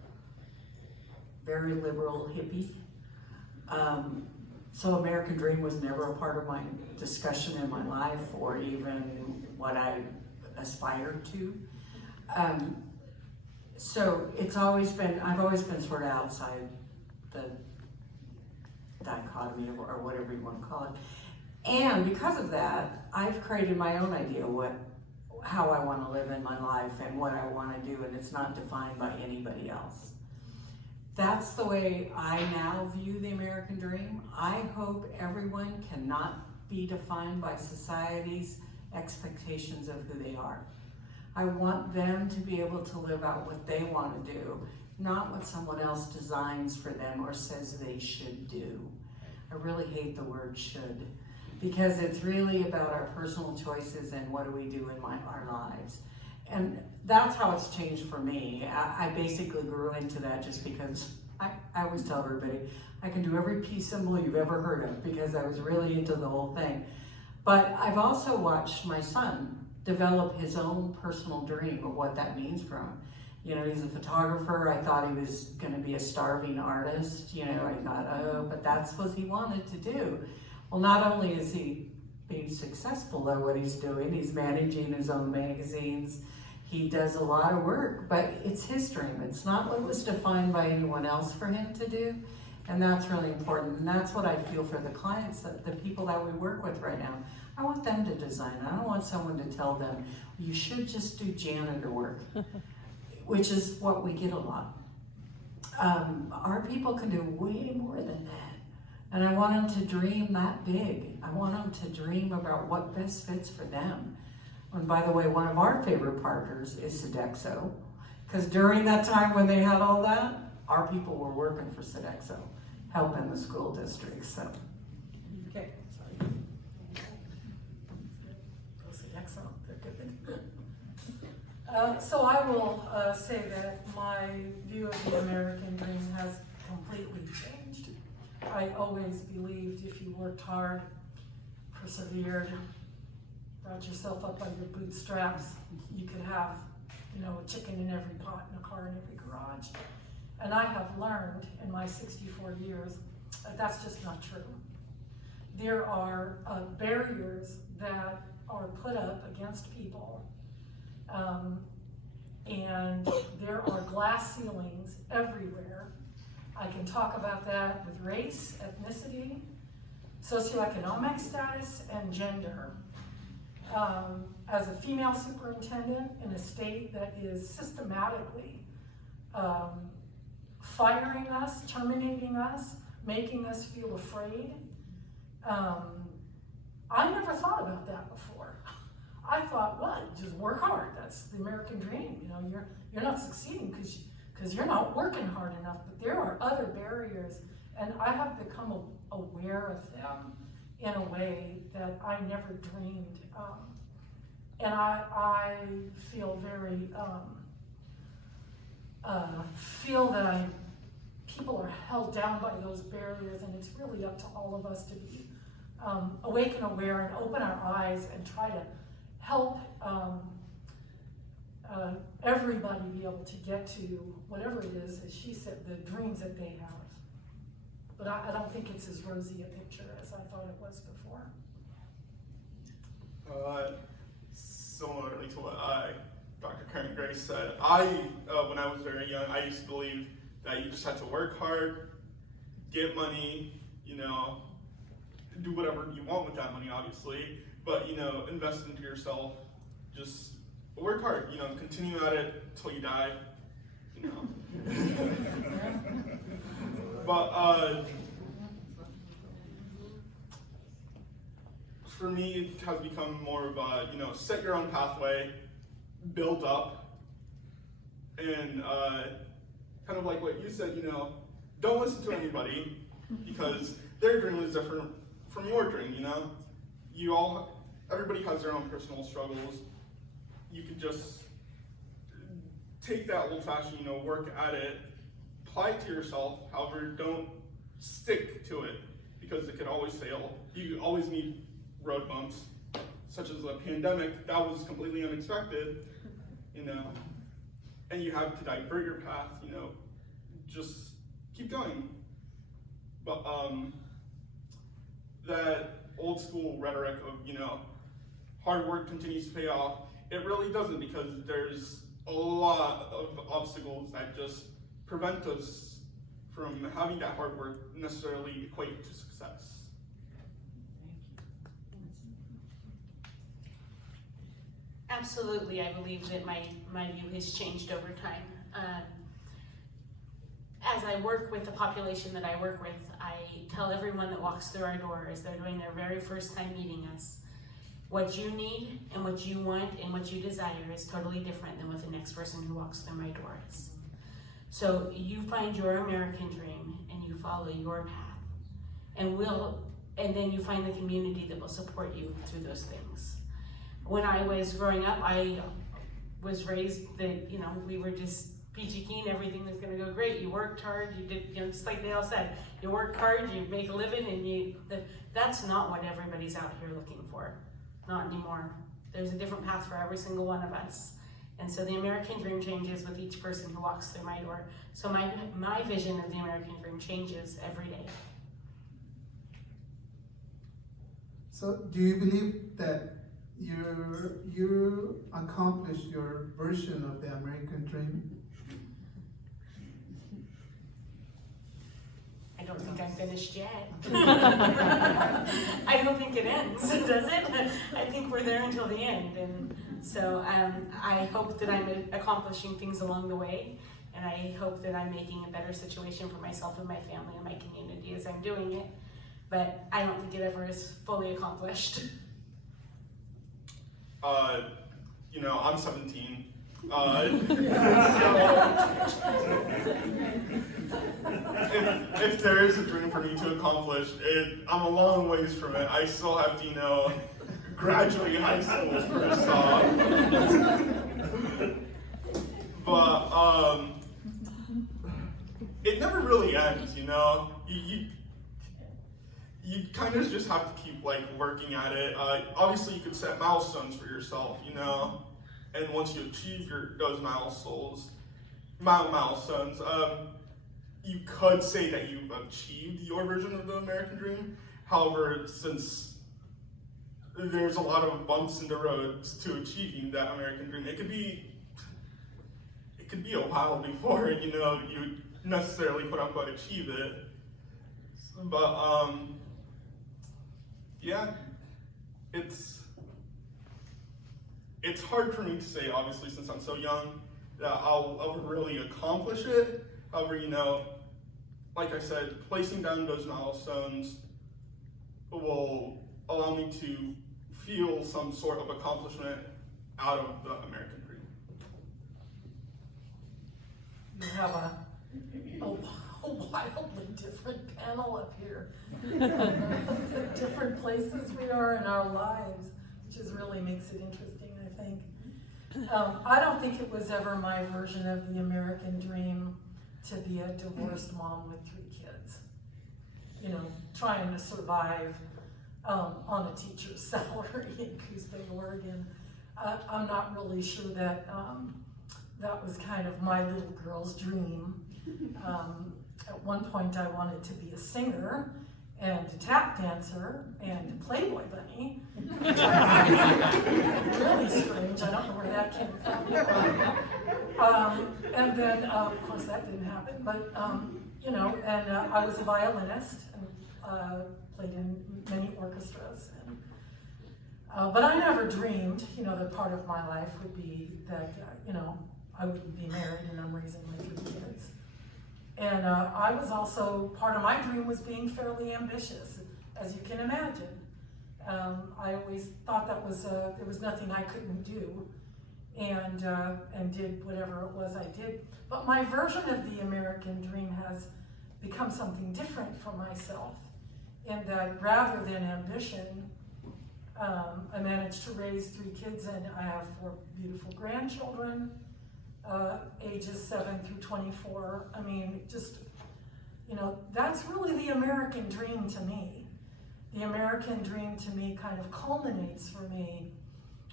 very liberal hippie. So American Dream was never a part of my discussion in my life or even what I aspired to. So it's always been, I've always been sort of outside the dichotomy or whatever you want to call it. And because of that, I've created my own idea how I want to live in my life and what I want to do, and it's not defined by anybody else. That's the way I now view the American dream. I hope everyone cannot be defined by society's expectations of who they are. I want them to be able to live out what they want to do, not what someone else designs for them or says they should do. I really hate the word should, because it's really about our personal choices and what do we do in our lives. And that's how it's changed for me. I basically grew into that just because I always tell everybody, I can do every peace symbol you've ever heard of because I was really into the whole thing. But I've also watched my son develop his own personal dream of what that means for him. You know, he's a photographer. I thought he was going to be a starving artist. You know, I thought, oh, but that's what he wanted to do. Well, not only is he being successful at what he's doing, he's managing his own magazines. He does a lot of work, but it's his dream. It's not what was defined by anyone else for him to do. And that's really important. And that's what I feel for the clients, the people that we work with right now. I want them to design. I don't want someone to tell them, you should just do janitor work, which is what we get a lot. Our people can do way more than that. And I want them to dream that big. I want them to dream about what best fits for them. And by the way, one of our favorite partners is Sodexo, because during that time when they had all that, our people were working for Sodexo, helping the school districts. So, Okay, sorry. Go Sodexo, they're good. So I will say that my view of the American dream has completely changed. I always believed if you worked hard, persevered, brought yourself up by your bootstraps, you could have, you know, a chicken in every pot and a car in every garage. And I have learned in my 64 years that that's just not true. There are barriers that are put up against people, and there are glass ceilings everywhere. I can talk about that with race, ethnicity, socioeconomic status, and gender. As a female superintendent in a state that is systematically firing us, terminating us, making us feel afraid, I never thought about that before. I thought, what? Just work hard. That's the American dream. You know, you're not succeeding because you're not working hard enough. But there are other barriers, and I have become aware of them in a way that I never dreamed. And I feel very, feel that people are held down by those barriers, and it's really up to all of us to be awake and aware and open our eyes and try to help everybody be able to get to whatever it is, as she said, the dreams that they have. But I don't think it's as rosy a picture as I thought it was before. Similarly to what Dr. Karen Grace said, when I was very young, I used to believe that you just had to work hard, get money, you know, do whatever you want with that money, obviously, but, you know, invest into yourself, just work hard, you know, continue at it until you die, you know. But, for me, it has become more of a, you know, set your own pathway, build up, and kind of like what you said, you know, don't listen to anybody because their dream is different from your dream, you know? Everybody has their own personal struggles. You could just take that old-fashioned, you know, work at it, apply it to yourself, however, don't stick to it because it could always fail. You always need road bumps, such as a pandemic, that was completely unexpected, you know, and you have to divert your path, you know, just keep going. But that old school rhetoric of, you know, hard work continues to pay off, it really doesn't, because there's a lot of obstacles that just prevent us from having that hard work necessarily equate to success. Absolutely, I believe that my view has changed over time. As I work with the population that I work with, I tell everyone that walks through our door as they're doing their very first time meeting us, what you need and what you want and what you desire is totally different than what the next person who walks through my door is. So you find your American dream and you follow your path, and then you find the community that will support you through those things. When I was growing up, I was raised that, you know, we were just peachy keen, everything was gonna go great. You worked hard, you did, you know, just like they all said, you work hard, you make a living, and that's not what everybody's out here looking for. Not anymore. There's a different path for every single one of us. And so the American dream changes with each person who walks through my door. So my vision of the American dream changes every day. So do you believe that you accomplished your version of the American dream? I don't think I'm finished yet. I don't think it ends, does it? I think we're there until the end. And so I hope that I'm accomplishing things along the way. And I hope that I'm making a better situation for myself and my family and my community as I'm doing it. But I don't think it ever is fully accomplished. You know, I'm 17. If there is a dream for me to accomplish, I'm a long ways from it. I still have to, you know, graduate high school first off. But it never really ends, you know. You kind of just have to keep like working at it. Obviously, you could set milestones for yourself, you know, and once you achieve those milestones, you could say that you've achieved your version of the American dream. However, since there's a lot of bumps in the road to achieving that American dream, it could be a while before, you know, you necessarily quote unquote achieve it. But yeah, it's hard for me to say, obviously, since I'm so young, that I'll ever really accomplish it. However, you know, like I said, placing down those milestones will allow me to feel some sort of accomplishment out of the American dream. You have a wildly different panel up here. Different places we are in our lives, which really makes it interesting, I think. I don't think it was ever my version of the American dream to be a divorced mom with 3 kids. You know, trying to survive on a teacher's salary in Coos Bay, Oregon. I'm not really sure that that was kind of my little girl's dream. At one point I wanted to be a singer and a tap dancer and a Playboy bunny. Really strange, I don't know where that came from. And then, of course that didn't happen, but you know, and I was a violinist and played in many orchestras. And, but I never dreamed, you know, that part of my life would be that, you know, I wouldn't be married and I'm raising my 3 kids. And I was also, part of my dream was being fairly ambitious, as you can imagine. I always thought that was, there was nothing I couldn't do, and did whatever it was I did. But my version of the American dream has become something different for myself, in that rather than ambition, I managed to raise 3 kids, and I have 4 beautiful grandchildren. Ages 7 through 24. I mean, just, you know, that's really the American dream to me. The American dream to me kind of culminates for me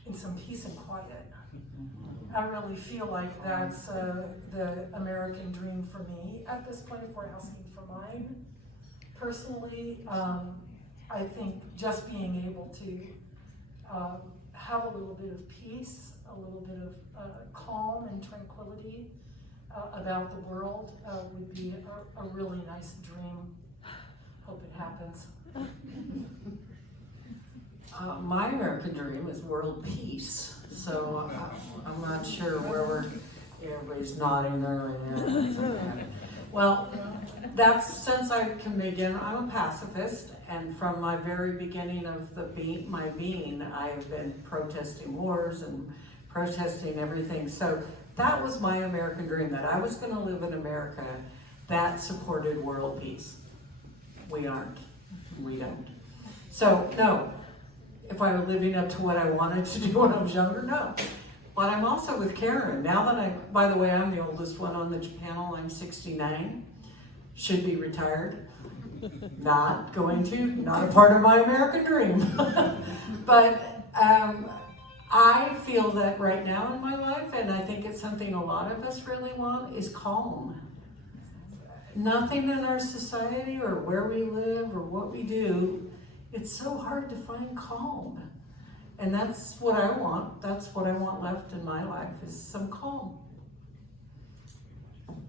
in some peace and quiet. I really feel like that's the American dream for me at this point, if we're asking for mine. Personally, I think just being able to have a little bit of peace, a little bit of calm and tranquility about the world would be a really nice dream. Hope it happens. My American dream is world peace, so I'm not sure where everybody's nodding there. Well, that's, since I can begin, I'm a pacifist, and from my very beginning of my being, I have been protesting wars and protesting everything. So that was my American dream, that I was going to live in America that supported world peace. We aren't. We don't. So, no. If I were living up to what I wanted to do when I was younger, no. But I'm also with Karen. Now that by the way, I'm the oldest one on the panel. I'm 69, should be retired. Not a part of my American dream. But I feel that right now in my life, and I think it's something a lot of us really want, is calm. Nothing in our society or where we live or what we do, it's so hard to find calm. And that's what I want. That's what I want left in my life, is some calm.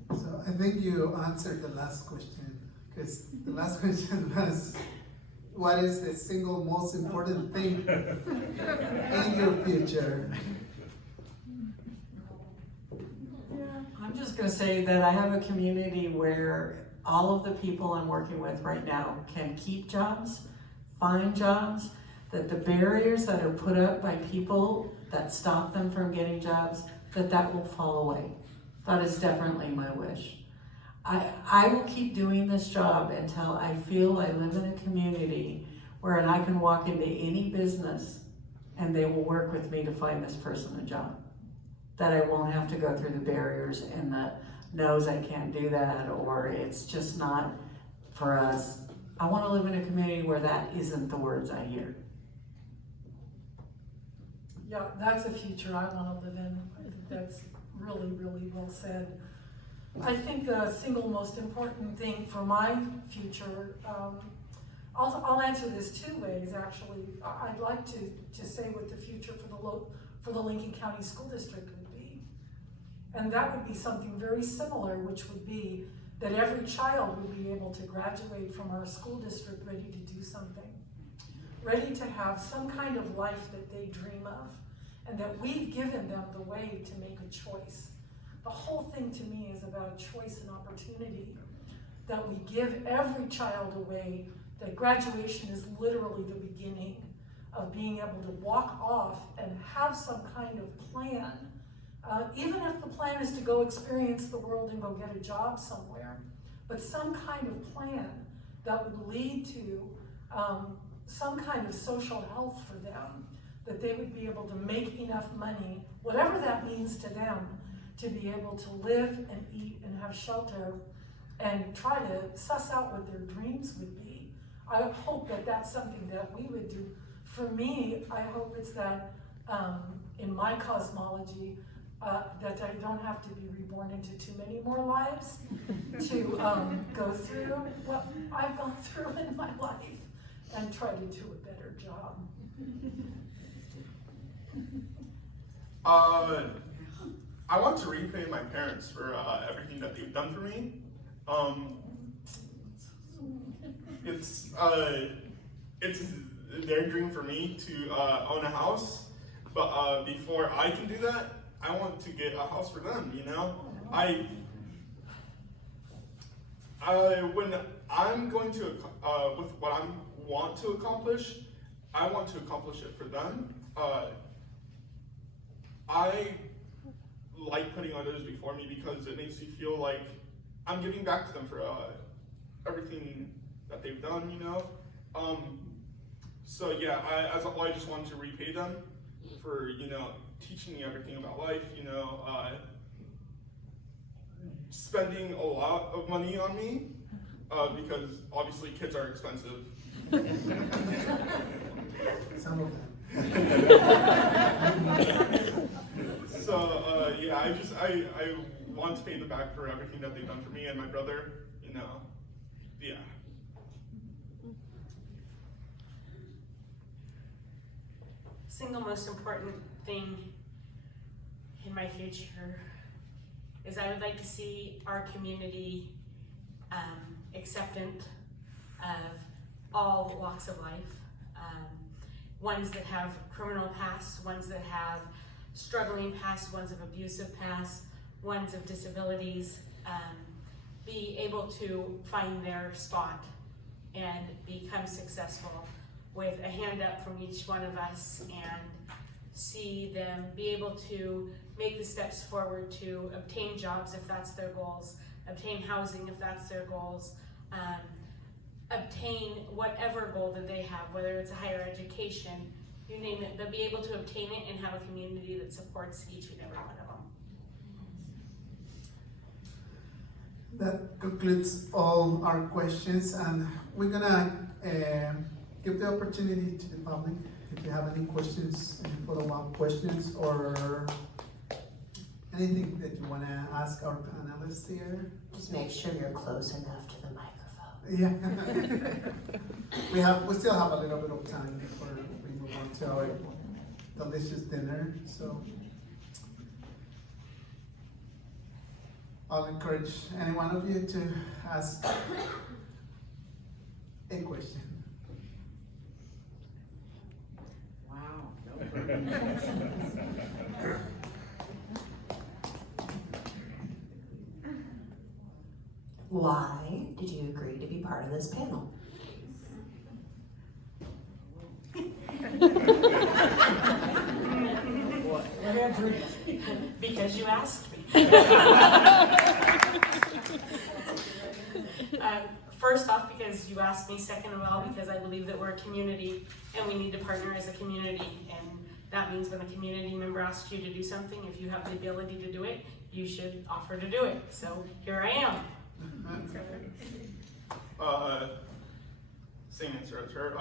So I think you answered the last question, because the last question was, what is the single most important thing in your future? I'm just going to say that I have a community where all of the people I'm working with right now can keep jobs, find jobs, that the barriers that are put up by people that stop them from getting jobs, that will fall away. That is definitely my wish. I will keep doing this job until I feel I live in a community where I can walk into any business and they will work with me to find this person a job. That I won't have to go through the barriers and the no's, I can't do that, or it's just not for us. I want to live in a community where that isn't the words I hear. Yeah, that's a future I want to live in. I think that's really, really well said. I think the single most important thing for my future, I'll answer this two ways actually. I'd like to say what the future for the Lincoln County School District would be. And that would be something very similar, which would be that every child would be able to graduate from our school district ready to do something, ready to have some kind of life that they dream of, and that we've given them the way to make a choice. The whole thing to me is about choice and opportunity, that we give every child a way, that graduation is literally the beginning of being able to walk off and have some kind of plan, even if the plan is to go experience the world and go get a job somewhere, but some kind of plan that would lead to some kind of social health for them, that they would be able to make enough money, whatever that means to them, to be able to live and eat and have shelter and try to suss out what their dreams would be. I hope that that's something that we would do. For me, I hope it's that in my cosmology, that I don't have to be reborn into too many more lives to go through what I've gone through in my life and try to do a better job. I want to repay my parents for everything that they've done for me. It's their dream for me to own a house, but before I can do that, I want to get a house for them. You know, when I'm going to with what I want to accomplish, I want to accomplish it for them. I like putting others before me because it makes me feel like I'm giving back to them for everything that they've done, you know? So yeah, I just wanted to repay them for, you know, teaching me everything about life, you know, spending a lot of money on me, because obviously kids are expensive. Some of them. So yeah, I want to pay them back for everything that they've done for me and my brother, you know, yeah. Single most important thing in my future is I would like to see our community acceptant of all walks of life. Ones that have criminal pasts, ones that have struggling past, ones of abusive past, ones of disabilities, be able to find their spot and become successful with a hand up from each one of us, and see them be able to make the steps forward to obtain jobs if that's their goals, obtain housing if that's their goals, obtain whatever goal that they have, whether it's a higher education, you name it, they'll be able to obtain it and have a community that supports each and every one of them. That concludes all our questions, and we're gonna give the opportunity to the public if you have any questions, any follow-up questions, or anything that you wanna ask our panelists here. Just make sure you're close enough to the microphone. Yeah. we still have a little bit of time before we move on to our delicious dinner, so. I'll encourage any one of you to ask a question. Wow. Why did you agree to be part of this panel? Because you asked me. First off, because you asked me. Second of all, because I believe that we're a community and we need to partner as a community. And that means when a community member asks you to do something, if you have the ability to do it, you should offer to do it. So here I am. Same answer as her.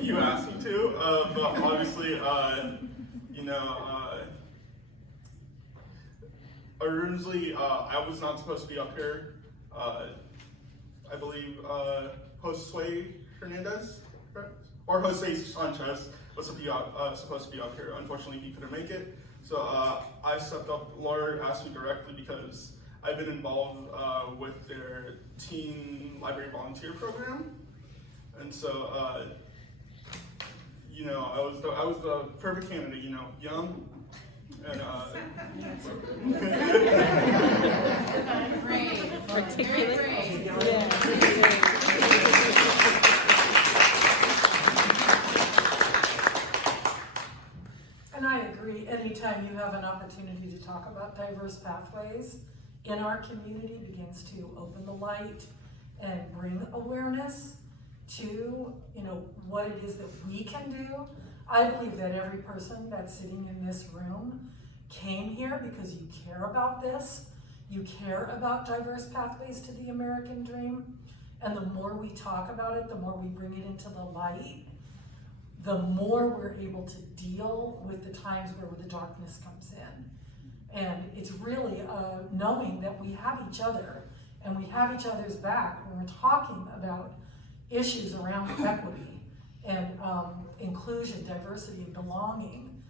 You asked me to, but obviously, originally I was not supposed to be up here. I believe Jose Hernandez or Jose Sanchez was supposed to be up here. Unfortunately, he couldn't make it. So I stepped up. Laura asked me directly because I've been involved with their teen library volunteer program, and so I was the perfect candidate. Young and And I agree, anytime you have an opportunity to talk about diverse pathways in our community begins to open the light and bring awareness to, what it is that we can do. I believe that every person that's sitting in this room came here because you care about this. You care about diverse pathways to the American dream. And the more we talk about it, the more we bring it into the light, the more we're able to deal with the times where the darkness comes in. And it's really knowing that we have each other and we have each other's back when we're talking about issues around equity and inclusion, diversity, and belonging.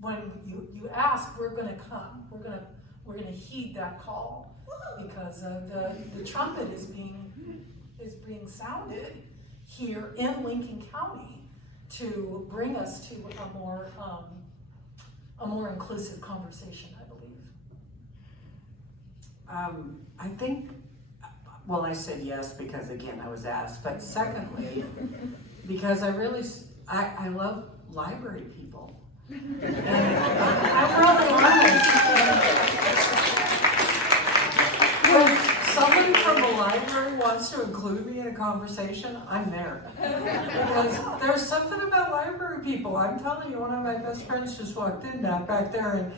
When you ask, we're going to come. We're going to heed that call because the trumpet is being sounded here in Lincoln County to bring us to a more inclusive conversation, I believe. I think, well, I said yes because again I was asked, but secondly, because I love library people. And I'm really honest. When somebody from the library wants to include me in a conversation, I'm there. Because there's something about library people. I'm telling you, one of my best friends just walked in back there, and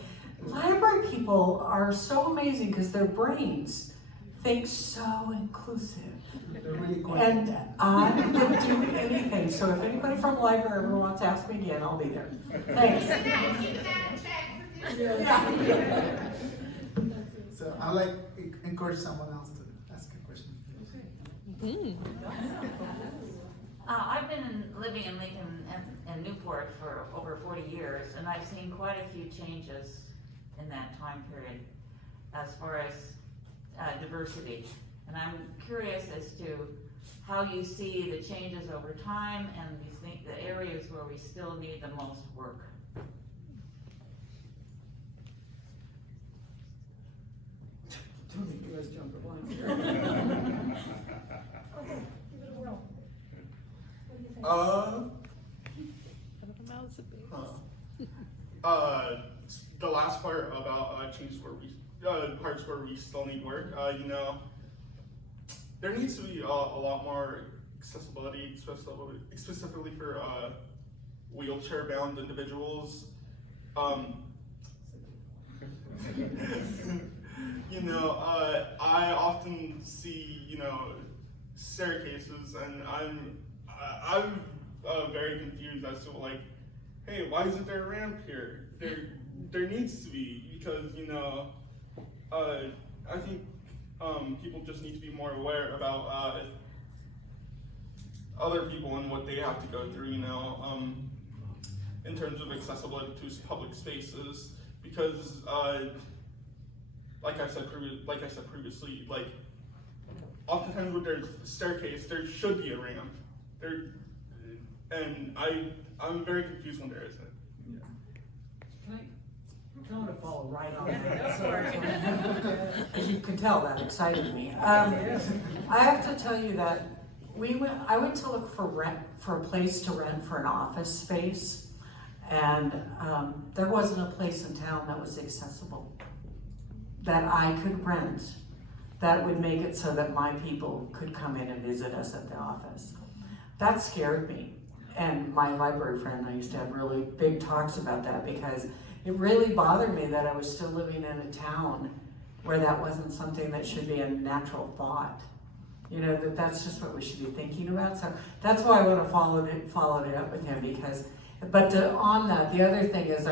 library people are so amazing because their brains think so inclusive. Really And I would do anything. So if anybody from the library ever wants to ask me again, I'll be there. Thanks. So I'd like to encourage someone else to ask a question. I've been living in Lincoln and Newport for over 40 years, and I've seen quite a few changes in that time period as far as diversity. And I'm curious as to how you see the changes over time and the areas where we still need the most work. Don't make us jump the line here. The last part about changes where parts where we still need work, there needs to be a lot more accessibility, specifically for wheelchair-bound individuals. I often see, staircases, and I'm very confused as to like, hey, why isn't there a ramp here? There needs to be, because I think people just need to be more aware about other people and what they have to go through, in terms of accessibility to public spaces, because like I said previously, like oftentimes when there's a staircase, there should be a ramp. And I'm very confused when there isn't. I want to follow right on that. As you can tell, that excited me. I have to tell you that I went to look for a place to rent for an office space, and there wasn't a place in town that was accessible that I could rent that would make it so that my people could come in and visit us at the office. That scared me. And my library friend and I used to have really big talks about that, because it really bothered me that I was still living in a town where that wasn't something that should be a natural thought. That's just what we should be thinking about. So that's why I want to follow it up with him, because, on that, the other thing is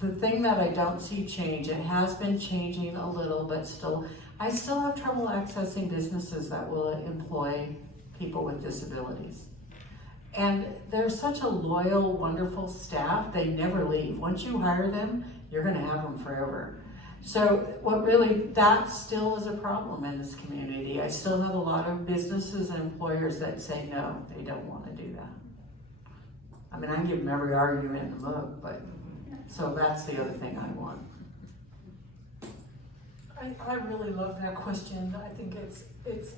the thing that I don't see change, it has been changing a little, but I still have trouble accessing businesses that will employ people with disabilities. And they're such a loyal, wonderful staff, they never leave. Once you hire them, you're gonna have them forever. So that still is a problem in this community. I still have a lot of businesses and employers that say no, they don't wanna do that. I mean, I can give them every argument in the book, but, so that's the other thing I want. I really love that question. I think it's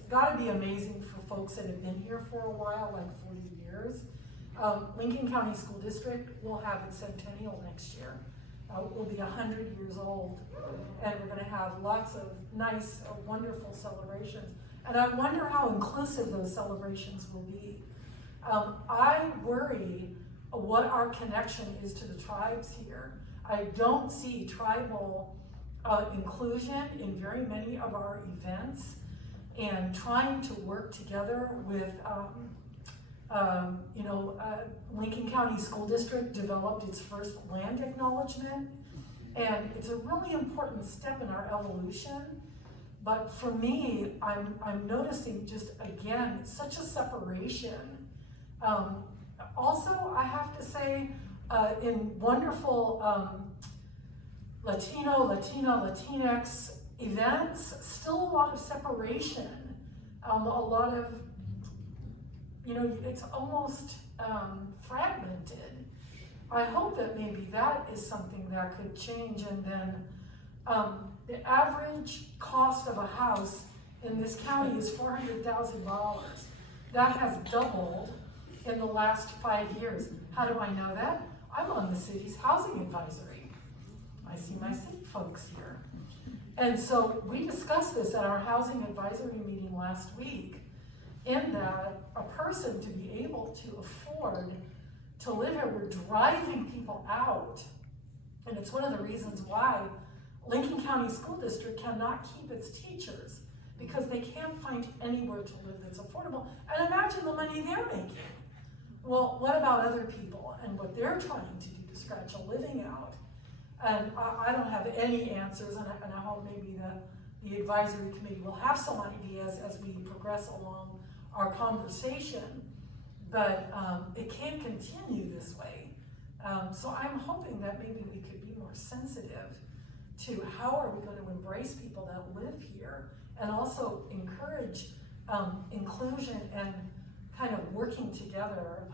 gotta be amazing for folks that have been here for a while, like 40 years. Lincoln County School District will have its centennial next year. We'll be 100 years old, and we're gonna have lots of nice, wonderful celebrations. And I wonder how inclusive those celebrations will be. I worry what our connection is to the tribes here. I don't see tribal inclusion in very many of our events, and trying to work together with, Lincoln County School District developed its first land acknowledgement, and it's a really important step in our evolution. But for me, I'm noticing just, again, such a separation. Also, I have to say, in wonderful Latinx events, still a lot of separation, a lot of, it's almost fragmented. I hope that maybe that is something that could change. And then the average cost of a house in this county is $400,000. That has doubled in the last 5 years. How do I know that? I'm on the city's housing advisory. I see my city folks here. And so we discussed this at our housing advisory meeting last week, in that a person to be able to afford to live here, we're driving people out. And it's one of the reasons why Lincoln County School District cannot keep its teachers, because they can't find anywhere to live that's affordable. And imagine the money they're making. Well, what about other people and what they're trying to do to scratch a living out? And I don't have any answers, and I hope maybe the advisory committee will have some ideas as we progress along our conversation. But it can't continue this way. So I'm hoping that maybe we could be more sensitive to how are we going to embrace people that live here, and also encourage inclusion and kind of working together.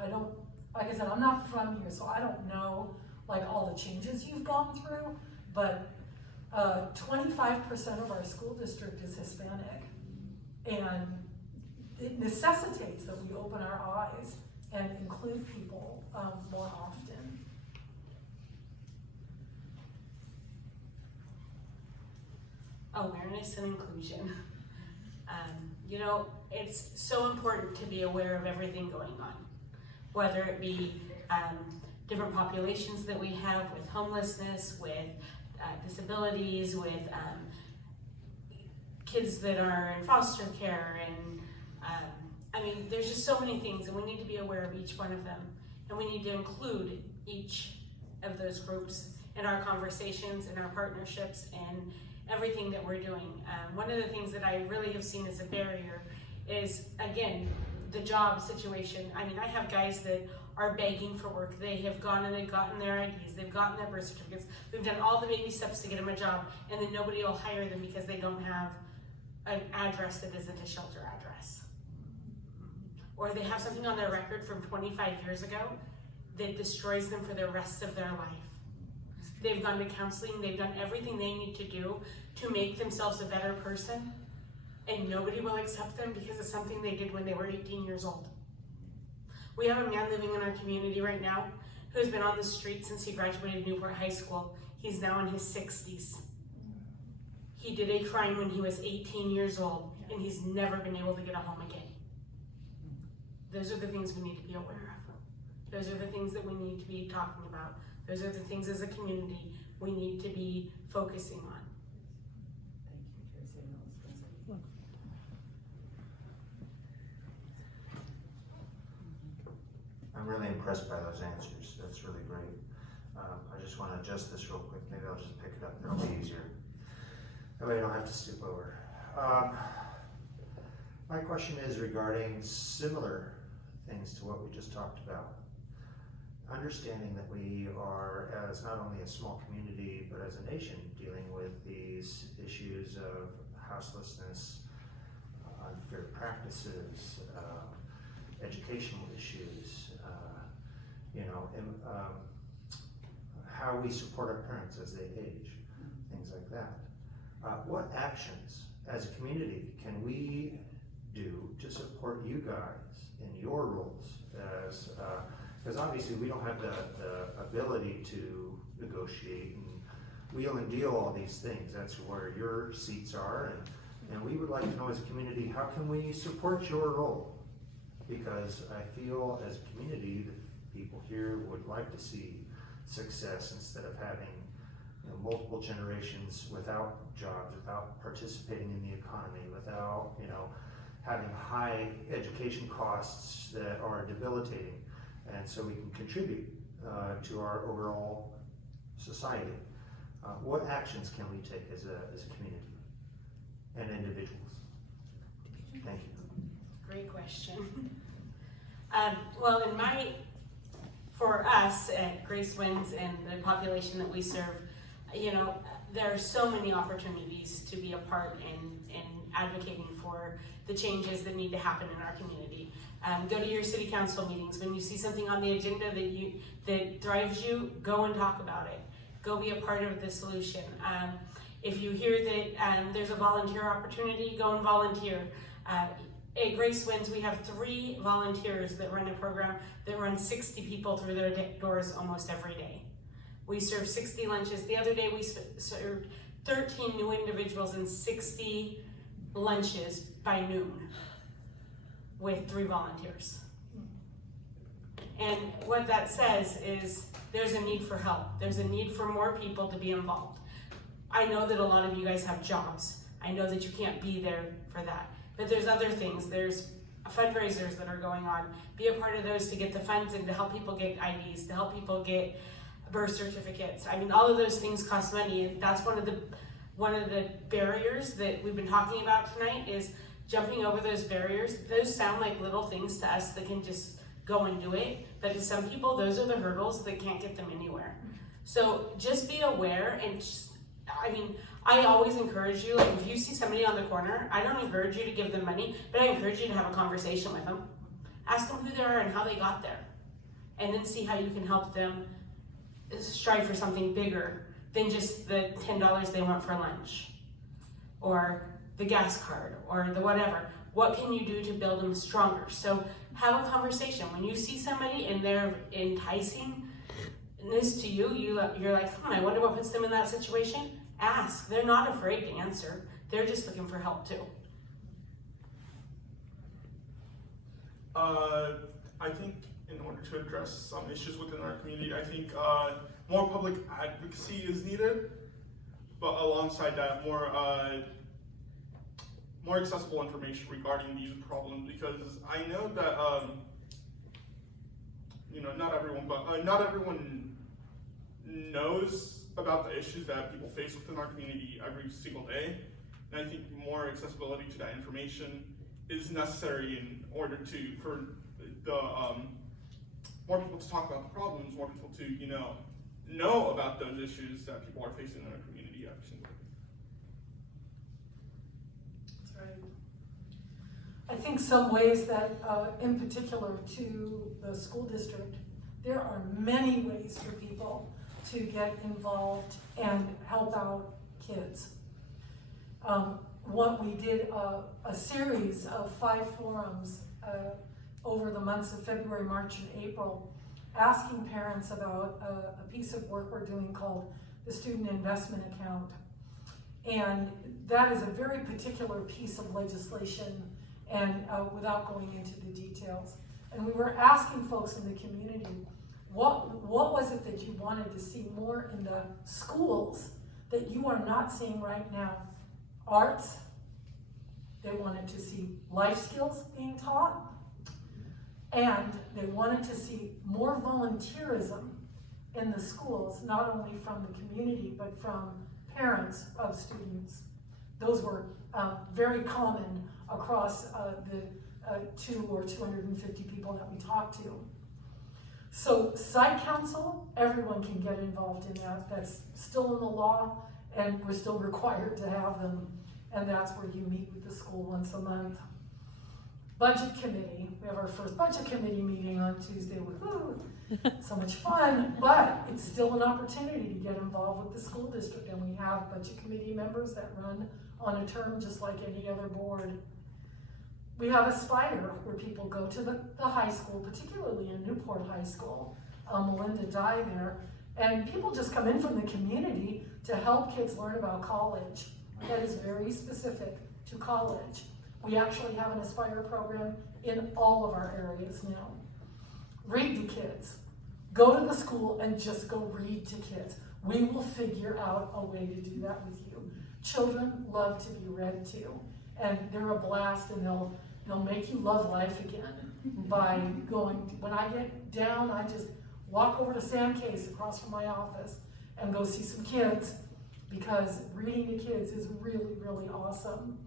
Like I said, I'm not from here, so I don't know like all the changes you've gone through, but 25% of our school district is Hispanic, and it necessitates that we open our eyes and include people more often. Awareness and inclusion. It's so important to be aware of everything going on, whether it be different populations that we have with homelessness, with disabilities, with kids that are in foster care, and I mean, there's just so many things, and we need to be aware of each one of them, and we need to include each of those groups in our conversations, in our partnerships, and everything that we're doing. One of the things that I really have seen as a barrier is, again, the job situation. I mean, I have guys that are begging for work. They have gone and they've gotten their IDs, they've gotten their birth certificates, we've done all the baby steps to get them a job, and then nobody will hire them because they don't have an address that isn't a shelter address. Or they have something on their record from 25 years ago that destroys them for the rest of their life. They've gone to counseling, they've done everything they need to do to make themselves a better person, and nobody will accept them because of something they did when they were 18 years old. We have a man living in our community right now who has been on the street since he graduated Newport High School. He's now in his 60s. He did a crime when he was 18 years old, and he's never been able to get a home again. Those are the things we need to be aware of. Those are the things that we need to be talking about. Those are the things as a community we need to be focusing on. Thank you, Tracy. I'm really impressed by those answers. That's really great. I just want to adjust this real quick. Maybe I'll just pick it up. That'll be easier. That way I don't have to stoop over. My question is regarding similar things to what we just talked about. Understanding that we are, as not only a small community, but as a nation, dealing with these issues of houselessness, unfair practices, educational issues, how we support our parents as they age, things like that. What actions as a community can we do to support you guys in your roles as, because obviously we don't have the ability to negotiate and wheel and deal all these things. That's where your seats are, and we would like to know as a community, how can we support your role? Because I feel as a community, the people here would like to see success instead of having multiple generations without jobs, without participating in the economy, without having high education costs that are debilitating, and so we can contribute to our overall society. What actions can we take as a community and individuals? Thank you. Great question. Well, for us at Grace Winds and the population that we serve, there are so many opportunities to be a part in advocating for the changes that need to happen in our community. Go to your city council meetings. When you see something on the agenda that drives you, go and talk about it. Go be a part of the solution. If you hear that there's a volunteer opportunity, go and volunteer. At Grace Winds, we have 3 volunteers that run a program that runs 60 people through their doors almost every day. We serve 60 lunches. The other day we served 13 new individuals and 60 lunches by noon with 3 volunteers. And what that says is there's a need for help. There's a need for more people to be involved. I know that a lot of you guys have jobs. I know that you can't be there for that. But there's other things. There's fundraisers that are going on. Be a part of those to get the funds and to help people get IDs, to help people get birth certificates. I mean, all of those things cost money, and that's one of the barriers that we've been talking about tonight is jumping over those barriers. Those sound like little things to us that can just go and do it, but to some people, those are the hurdles that can't get them anywhere. So just be aware, and I always encourage you, like if you see somebody on the corner, I don't encourage you to give them money, but I encourage you to have a conversation with them. Ask them who they are and how they got there, and then see how you can help them strive for something bigger than just the $10 they want for lunch, or the gas card, or the whatever. What can you do to build them stronger? So have a conversation. When you see somebody and they're enticing this to you, you're like, I wonder what puts them in that situation. Ask. They're not afraid to answer. They're just looking for help too. I think in order to address some issues within our community. I think more public advocacy is needed, but alongside that, more accessible information regarding these problems, because I know that not everyone knows about the issues that people face within our community every single day. And I think more accessibility to that information is necessary in order for the more people to talk about the problems, more people to know about those issues that people are facing in our community every single day. That's right. I think some ways that, in particular to the school district, there are many ways for people to get involved and help out kids. What we did a series of 5 forums over the months of February, March, and April, asking parents about a piece of work we're doing called the Student Investment Account. And that is a very particular piece of legislation, and without going into the details. And we were asking folks in the community, what was it that you wanted to see more in the schools that you are not seeing right now? Arts, they wanted to see life skills being taught, and they wanted to see more volunteerism in the schools, not only from the community, but from parents of students. Those were very common across the 2 or 250 people that we talked to. So site council, everyone can get involved in that. That's still in the law, and we're still required to have them. And that's where you meet with the school once a month. Budget committee, we have our first budget committee meeting on Tuesday. Woohoo! So much fun, but it's still an opportunity to get involved with the school district. And we have budget committee members that run on a term just like any other board. We have Aspire, where people go to the high school, particularly in Newport High School. Melinda Dye there. And people just come in from the community to help kids learn about college. That is very specific to college. We actually have an Aspire program in all of our areas now. Read to kids. Go to the school and just go read to kids. We will figure out a way to do that with you. Children love to be read to, and they're a blast, and they'll make you love life again by going. When I get down, I just walk over to Sam Case across from my office and go see some kids, because reading to kids is really, really awesome.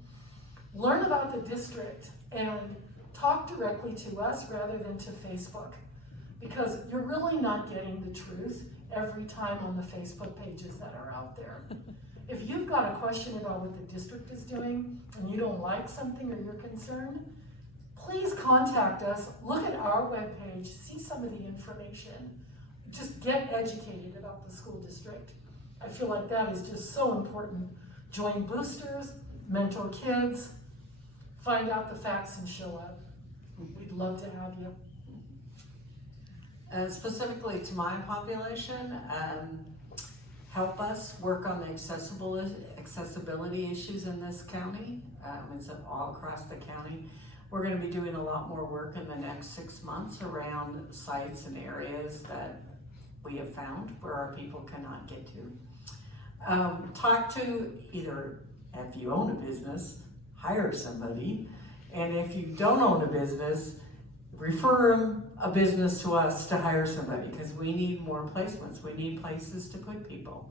Learn about the district and talk directly to us rather than to Facebook, because you're really not getting the truth every time on the Facebook pages that are out there. If you've got a question about what the district is doing and you don't like something or you're concerned, please contact us, look at our webpage, see some of the information. Just get educated about the school district. I feel like that is just so important. Join boosters, mentor kids, find out the facts and show up. We'd love to have you. Specifically to my population, help us work on the accessibility issues in this county. It's all across the county. We're going to be doing a lot more work in the next 6 months around sites and areas that we have found where our people cannot get to. Talk to either, if you own a business, hire somebody, and if you don't own a business, refer a business to us to hire somebody, because we need more placements. We need places to put people.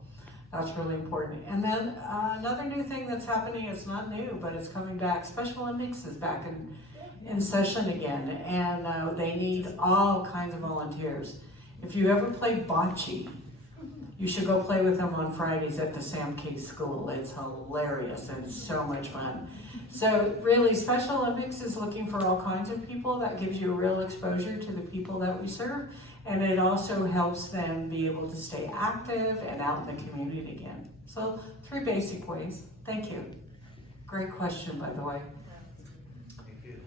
That's really important. And then another new thing that's happening, it's not new, but it's coming back. Special Olympics is back in session again, and they need all kinds of volunteers. If you ever played bocce, you should go play with them on Fridays at the Sam Case School. It's hilarious and so much fun. So really, Special Olympics is looking for all kinds of people. That gives you a real exposure to the people that we serve. And it also helps them be able to stay active and out in the community again. So 3 basic ways. Thank you. Great question, by the way. Thank you.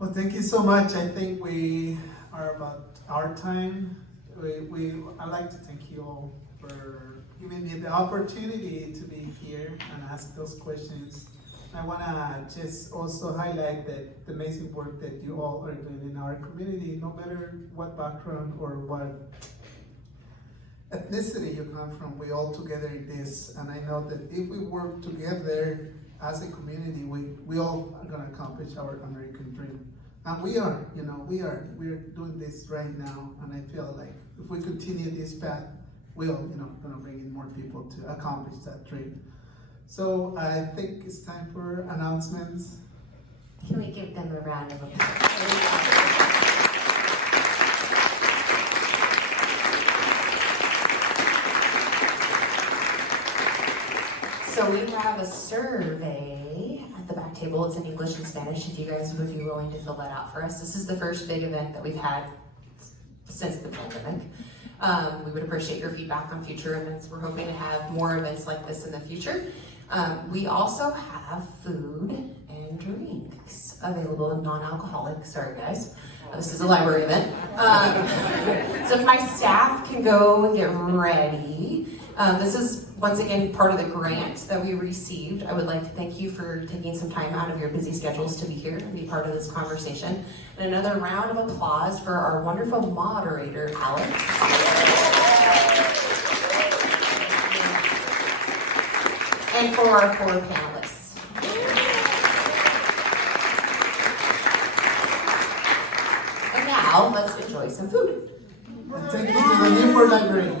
Well, thank you so much. I think we are about our time. I'd like to thank you all for giving me the opportunity to be here and ask those questions I wanna just also highlight that the amazing work that you all are doing in our community, no matter what background or what ethnicity you come from, we all together in this. And I know that if we work together as a community, we all are gonna accomplish our American dream. And we are doing this right now, and I feel like if we continue this path, we'll, gonna bring in more people to accomplish that dream. So I think it's time for announcements. Can we give them a round of applause? So we have a survey at the back table. It's in English and Spanish if you guys would be willing to fill that out for us. This is the first big event that we've had since the pandemic. We would appreciate your feedback on future events. We're hoping to have more events like this in the future. We also have food and drinks available, non-alcoholic. Sorry guys, this is a library event. So if my staff can go and get ready. This is once again part of the grant that we received. I would like to thank you for taking some time out of your busy schedules to be here and be part of this conversation. And another round of applause for our wonderful moderator, Alex. And for our 4 panelists. And now, let's enjoy some food. And take you to the Newport Library.